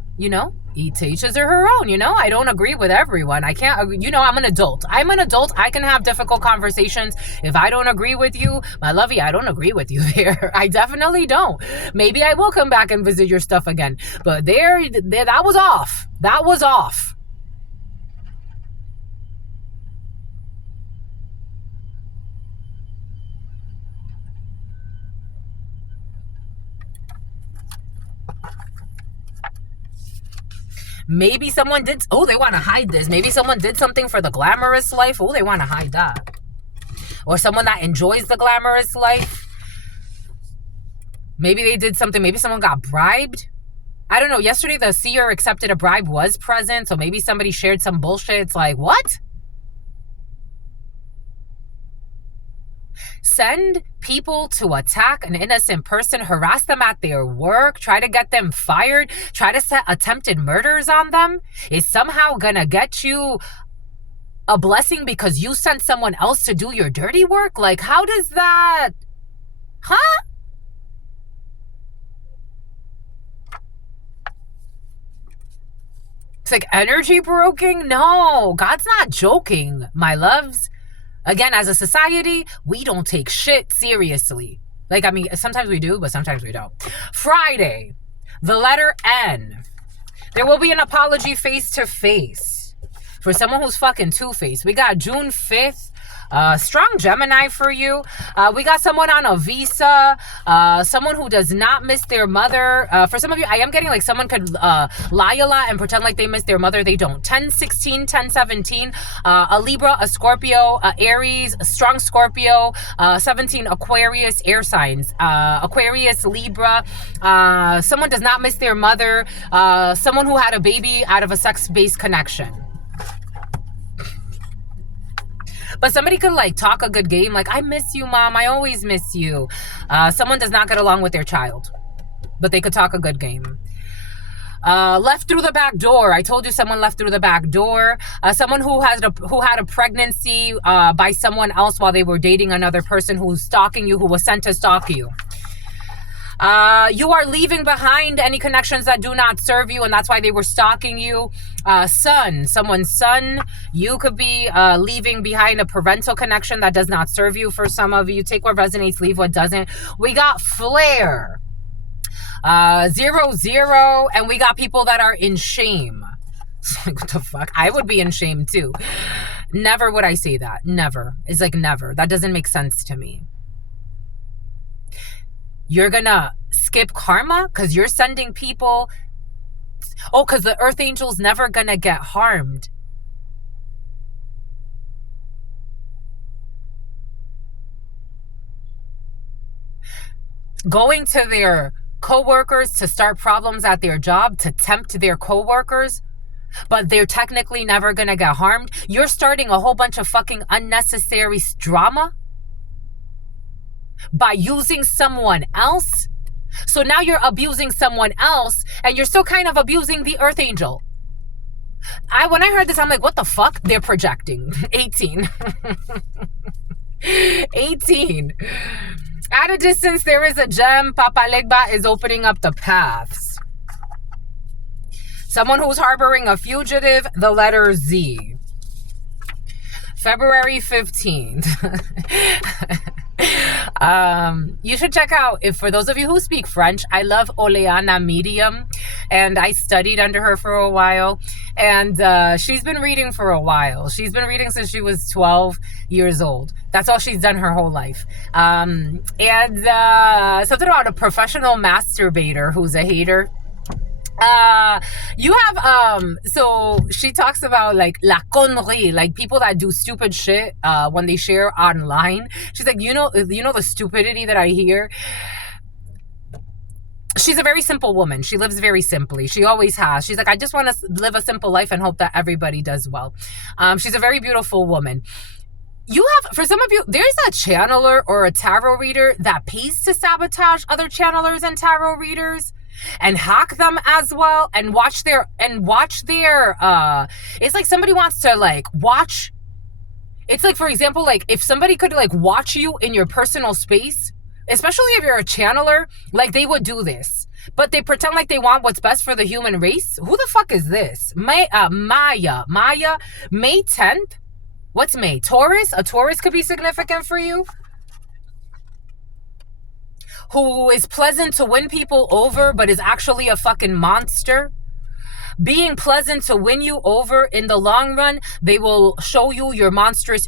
Each is her own, I don't agree with everyone. I can't, I'm an adult. I can have difficult conversations. If I don't agree with you, my lovey, I don't agree with you there. I definitely don't. Maybe I will come back and visit your stuff again. But there that was off. That was off. Maybe someone did, they want to hide this. Maybe someone did something for the glamorous life. They want to hide that. Or someone that enjoys the glamorous life. Maybe they did something. Maybe someone got bribed. I don't know. Yesterday, the seer accepted a bribe was present. So maybe somebody shared some bullshit. It's like, what? Send people to attack an innocent person, harass them at their work, try to get them fired, try to set attempted murders on them is somehow gonna get you a blessing because you sent someone else to do your dirty work? Like, how does that... Huh? It's like energy broken? No, God's not joking, my loves. Again, as a society, we don't take shit seriously. Like, I mean, sometimes we do, but sometimes we don't. Friday, the letter N. There will be an apology face to face for someone who's fucking two-faced. We got June 5th. Strong Gemini for you. We got someone on a visa, someone who does not miss their mother. For some of you, I am getting like someone could lie a lot and pretend like they miss their mother. They don't. 10-16, 10-17, a Libra, a Scorpio, a Aries, a strong Scorpio, 17 Aquarius, air signs, Aquarius, Libra. Someone does not miss their mother. Someone who had a baby out of a sex-based connection. But somebody could like talk a good game. Like, I miss you, mom. I always miss you. Someone does not get along with their child, but they could talk a good game. Left through the back door. I told you someone left through the back door. Someone who had a pregnancy by someone else while they were dating another person who's stalking you, who was sent to stalk you. You are leaving behind any connections that do not serve you, and that's why they were stalking you. Someone's son. You could be leaving behind a parental connection that does not serve you for some of you. Take what resonates, leave what doesn't. We got flare. 0-0, and we got people that are in shame. Like, what the fuck? I would be in shame too. Never would I say that. Never. It's like never. That doesn't make sense to me. You're gonna skip karma because you're sending people. Oh, because the earth angel's never gonna get harmed. Going to their co-workers to start problems at their job, to tempt their co-workers, but they're technically never gonna get harmed. You're starting a whole bunch of fucking unnecessary drama by using someone else. So now you're abusing someone else, and you're still kind of abusing the earth angel. When I heard this, I'm like, what the fuck? They're projecting. 18. 18. At a distance, there is a gem. Papa Legba is opening up the paths. Someone who's harboring a fugitive, the letter Z. February 15th. You should check out, if for those of you who speak French, I love Oleana Medium, and I studied under her for a while, and she's been reading for a while. She's been reading since she was 12 years old. That's all she's done her whole life. And something about a professional masturbator who's a hater. You have so she talks about like la connerie, like people that do stupid shit when they share online. She's like, you know the stupidity that I hear. She's a very simple woman. She lives very simply. She always has. She's like, I just want to live a simple life and hope that everybody does well. She's a very beautiful woman. You have, for some of you, there's a channeler or a tarot reader that pays to sabotage other channelers and tarot readers and hack them as well, and watch their it's like somebody wants to like watch. It's like, for example, like if somebody could like watch you in your personal space, especially if you're a channeler, like they would do this, but they pretend like they want what's best for the human race. Who the fuck is this? Maya, May 10th. What's May? Taurus? A Taurus could be significant for you. Who is pleasant to win people over, but is actually a fucking monster. Being pleasant to win you over, in the long run, they will show you your monstrous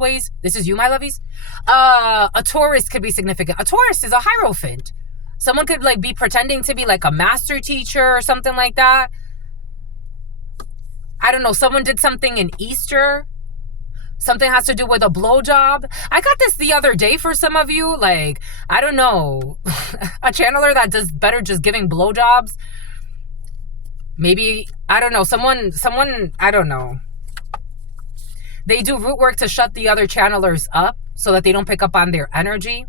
ways. This is you, my lovies. A Taurus could be significant. A Taurus is a hierophant. Someone could like be pretending to be like a master teacher or something like that. I don't know. Someone did something in Easter. Something has to do with a blowjob. I got this the other day for some of you. Like, I don't know. A channeler that does better just giving blowjobs. Maybe, I don't know. Someone, I don't know. They do root work to shut the other channelers up so that they don't pick up on their energy.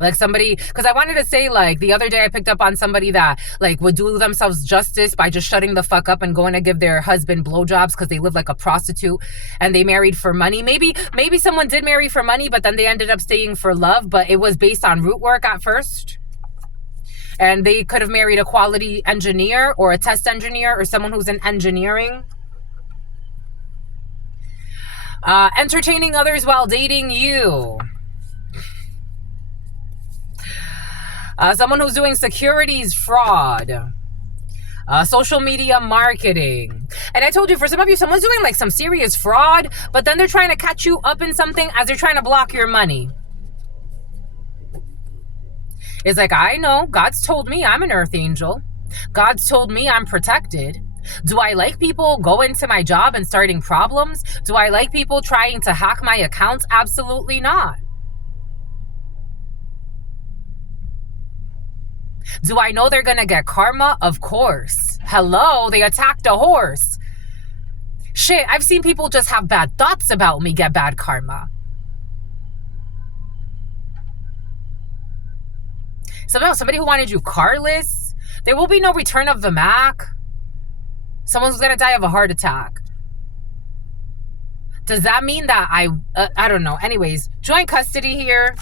Like somebody, because I wanted to say, like, the other day I picked up on somebody that, like, would do themselves justice by just shutting the fuck up and going to give their husband blowjobs because they live like a prostitute and they married for money. Maybe someone did marry for money, but then they ended up staying for love, but it was based on root work at first. And they could have married a quality engineer or a test engineer or someone who's in engineering. Entertaining others while dating you. Someone who's doing securities fraud. Social media marketing. And I told you, for some of you, someone's doing like some serious fraud, but then they're trying to catch you up in something as they're trying to block your money. It's like, I know, God's told me I'm an earth angel. God's told me I'm protected. Do I like people going to my job and starting problems? Do I like people trying to hack my accounts? Absolutely not. Do I know they're going to get karma? Of course. Hello, they attacked a horse. Shit, I've seen people just have bad thoughts about me get bad karma. Somebody who wanted you carless. There will be no return of the Mac. Someone's going to die of a heart attack. Does that mean that I don't know. Anyways, joint custody here.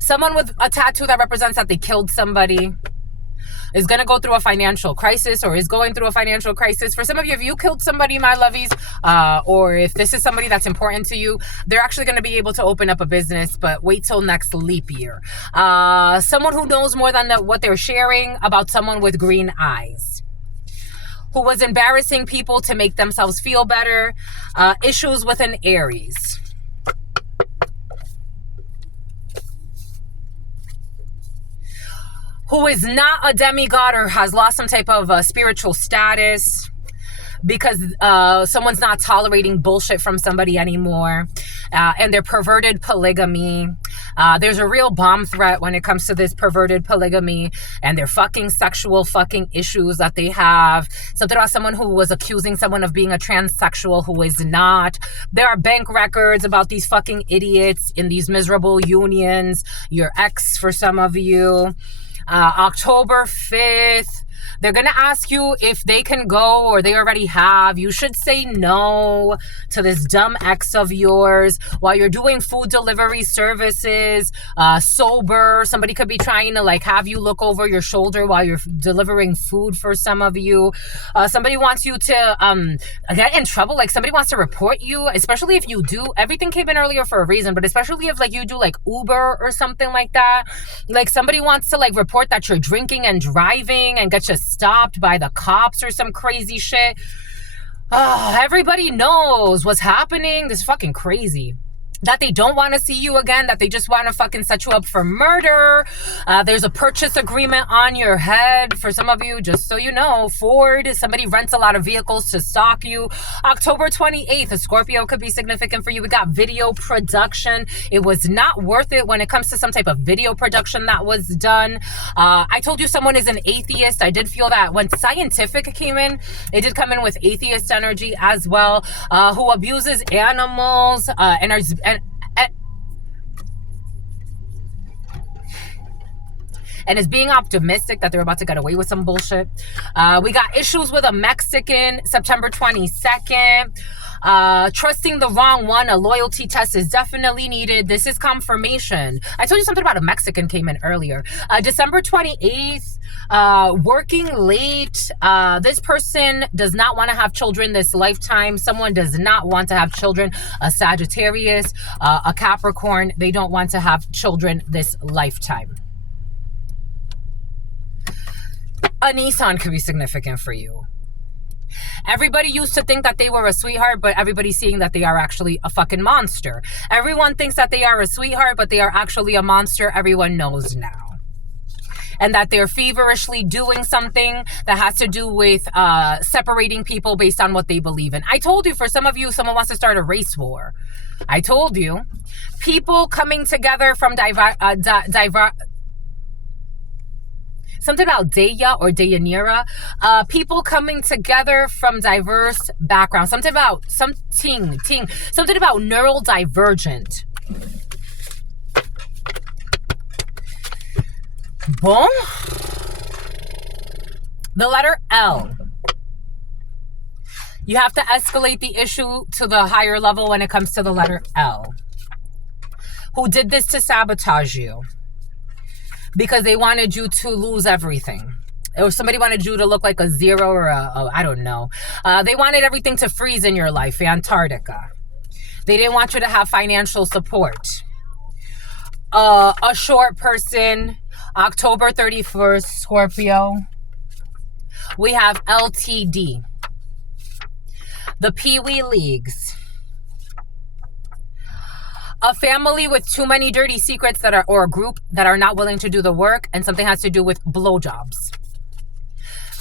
Someone with a tattoo that represents that they killed somebody is going to go through a financial crisis or is going through a financial crisis. For some of you, if you killed somebody, my lovies, or if this is somebody that's important to you, they're actually going to be able to open up a business, but wait till next leap year. Someone who knows more than what they're sharing about someone with green eyes, who was embarrassing people to make themselves feel better. Issues with an Aries. Who is not a demigod or has lost some type of spiritual status because someone's not tolerating bullshit from somebody anymore. And they're perverted polygamy. There's a real bomb threat when it comes to this perverted polygamy and their fucking sexual fucking issues that they have. Something about someone who was accusing someone of being a transsexual who is not. There are bank records about these fucking idiots in these miserable unions. Your ex for some of you. October 5th, they're going to ask you if they can go or they already have. You should say no to this dumb ex of yours while you're doing food delivery services, sober. Somebody could be trying to like have you look over your shoulder while you're delivering food for some of you. Somebody wants you to get in trouble. Like somebody wants to report you, especially if you do. Everything came in earlier for a reason, but especially if like you do like Uber or something like that. Like somebody wants to like report that you're drinking and driving and get you stopped by the cops or some crazy shit. Everybody knows what's happening. This is fucking crazy. That they don't want to see you again, that they just want to fucking set you up for murder. There's a purchase agreement on your head. For some of you, just so you know, Ford, somebody rents a lot of vehicles to stalk you. October 28th, a Scorpio could be significant for you. We got video production. It was not worth it when it comes to some type of video production that was done. I told you someone is an atheist. I did feel that when scientific came in, it did come in with atheist energy as well, who abuses animals and is being optimistic that they're about to get away with some bullshit. We got issues with a Mexican, September 22nd. Trusting the wrong one, a loyalty test is definitely needed. This is confirmation. I told you something about a Mexican came in earlier. December 28th, working late. This person does not want to have children this lifetime. Someone does not want to have children. A Sagittarius, a Capricorn, they don't want to have children this lifetime. A Nissan could be significant for you. Everybody used to think that they were a sweetheart, but everybody's seeing that they are actually a fucking monster. Everyone thinks that they are a sweetheart, but they are actually a monster. Everyone knows now. And that they're feverishly doing something that has to do with separating people based on what they believe in. I told you, for some of you, someone wants to start a race war. I told you. People coming together from something about Deya or Deyanira. People coming together from diverse backgrounds. Something about neurodivergent. Boom. The letter L. You have to escalate the issue to the higher level when it comes to the letter L. Who did this to sabotage you? because they wanted you to lose everything. Or somebody wanted you to look like a zero or I don't know. They wanted everything to freeze in your life, Antarctica. They didn't want you to have financial support. A short person, October 31st, Scorpio. We have LTD. The Pee Wee Leagues. A family with too many dirty secrets that are, or a group that are not willing to do the work, and something has to do with blowjobs.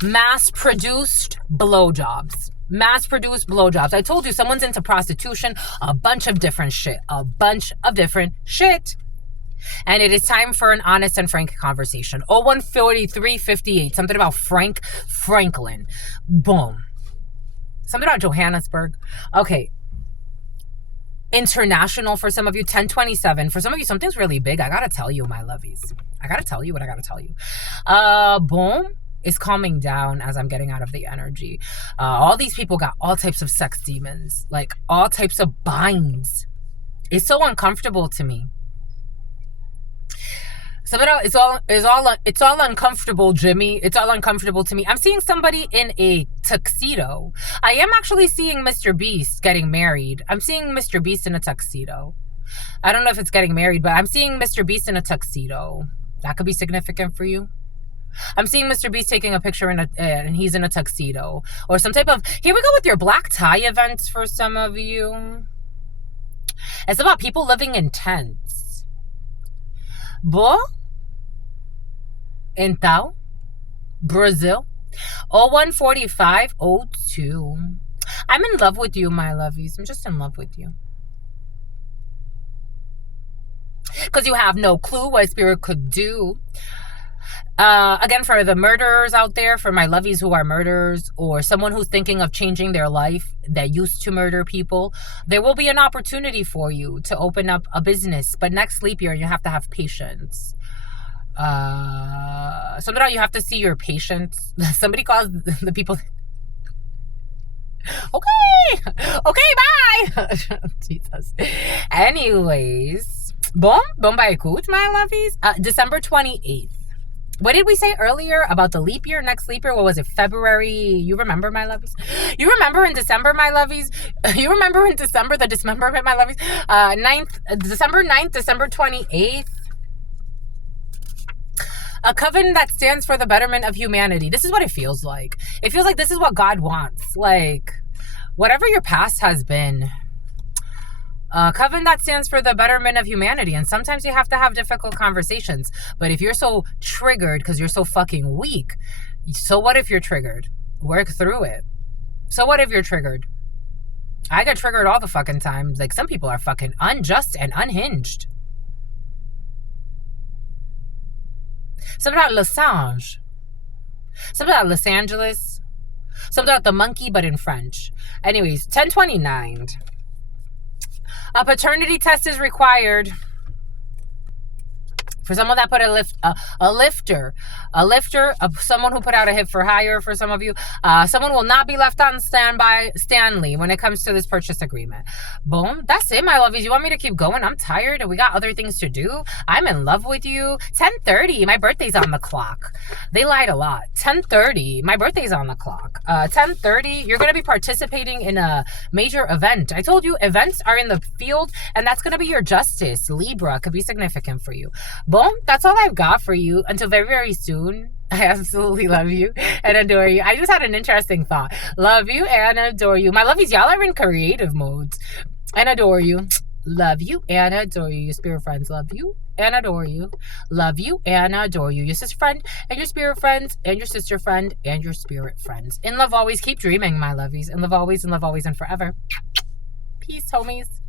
Mass-produced blowjobs. Mass-produced blowjobs. I told you someone's into prostitution, a bunch of different shit. A bunch of different shit. And it is time for an honest and frank conversation. 014358. Something about Franklin. Boom. Something about Johannesburg. Okay. International for some of you. 1027. For some of you, something's really big. I gotta tell you, my lovies. I gotta tell you what I gotta tell you. Boom. Is calming down as I'm getting out of the energy. All these people got all types of sex demons. Like all types of binds. It's so uncomfortable to me. It's all uncomfortable, Jimmy. It's all uncomfortable to me. I'm seeing somebody in a tuxedo. I am actually seeing Mr. Beast getting married. I'm seeing Mr. Beast in a tuxedo. I don't know if it's getting married, but I'm seeing Mr. Beast in a tuxedo. That could be significant for you. I'm seeing Mr. Beast taking a picture and he's in a tuxedo. Or some type of... Here we go with your black tie events for some of you. It's about people living in tents. Boa? Então, Brazil, 014502. I'm in love with you, my lovies. I'm just in love with you. Because you have no clue what spirit could do. Again, for the murderers out there, for my lovies who are murderers, or someone who's thinking of changing their life that used to murder people, there will be an opportunity for you to open up a business. But next leap year, you have to have patience. Sometimes you have to see your patients. Somebody calls the people. Okay, bye. Jesus. Anyways, bon bye écoute, my lovies. December 28th. What did we say earlier about the leap year? Next leap year, what was it? February? You remember, my lovies? You remember in December, my lovies? You remember in December, the dismemberment, my lovies? December 9th, December 28th. A covenant that stands for the betterment of humanity. This is what it feels like. It feels like this is what God wants. Like, whatever your past has been. A covenant that stands for the betterment of humanity. And sometimes you have to have difficult conversations. But if you're so triggered because you're so fucking weak, so what if you're triggered? Work through it. So what if you're triggered? I get triggered all the fucking time. Like, some people are fucking unjust and unhinged. Something about Losange. Something about Los Angeles. Something about the monkey, but in French. Anyways, 1029. A paternity test is required. For someone that put a lifter, someone who put out a hip for hire for some of you. Someone will not be left on standby, Stanley, when it comes to this purchase agreement. Boom. That's it, my lovies. You want me to keep going? I'm tired and we got other things to do. I'm in love with you. 10:30. My birthday's on the clock. They lied a lot. 10:30. My birthday's on the clock. 10:30. You're going to be participating in a major event. I told you events are in the field, and that's going to be your justice. Libra could be significant for you. Boom. That's all I've got for you until very, very soon. I absolutely love you and adore you. I just had an interesting thought. Love you and adore you. My lovies, y'all are in creative modes. And adore you. Love you and adore you. Your spirit friends love you and adore you. Love you and adore you. Your sister friend and your spirit friends and your sister friend and your spirit friends. In love always. Keep dreaming, my lovies. In love always and forever. Peace, homies.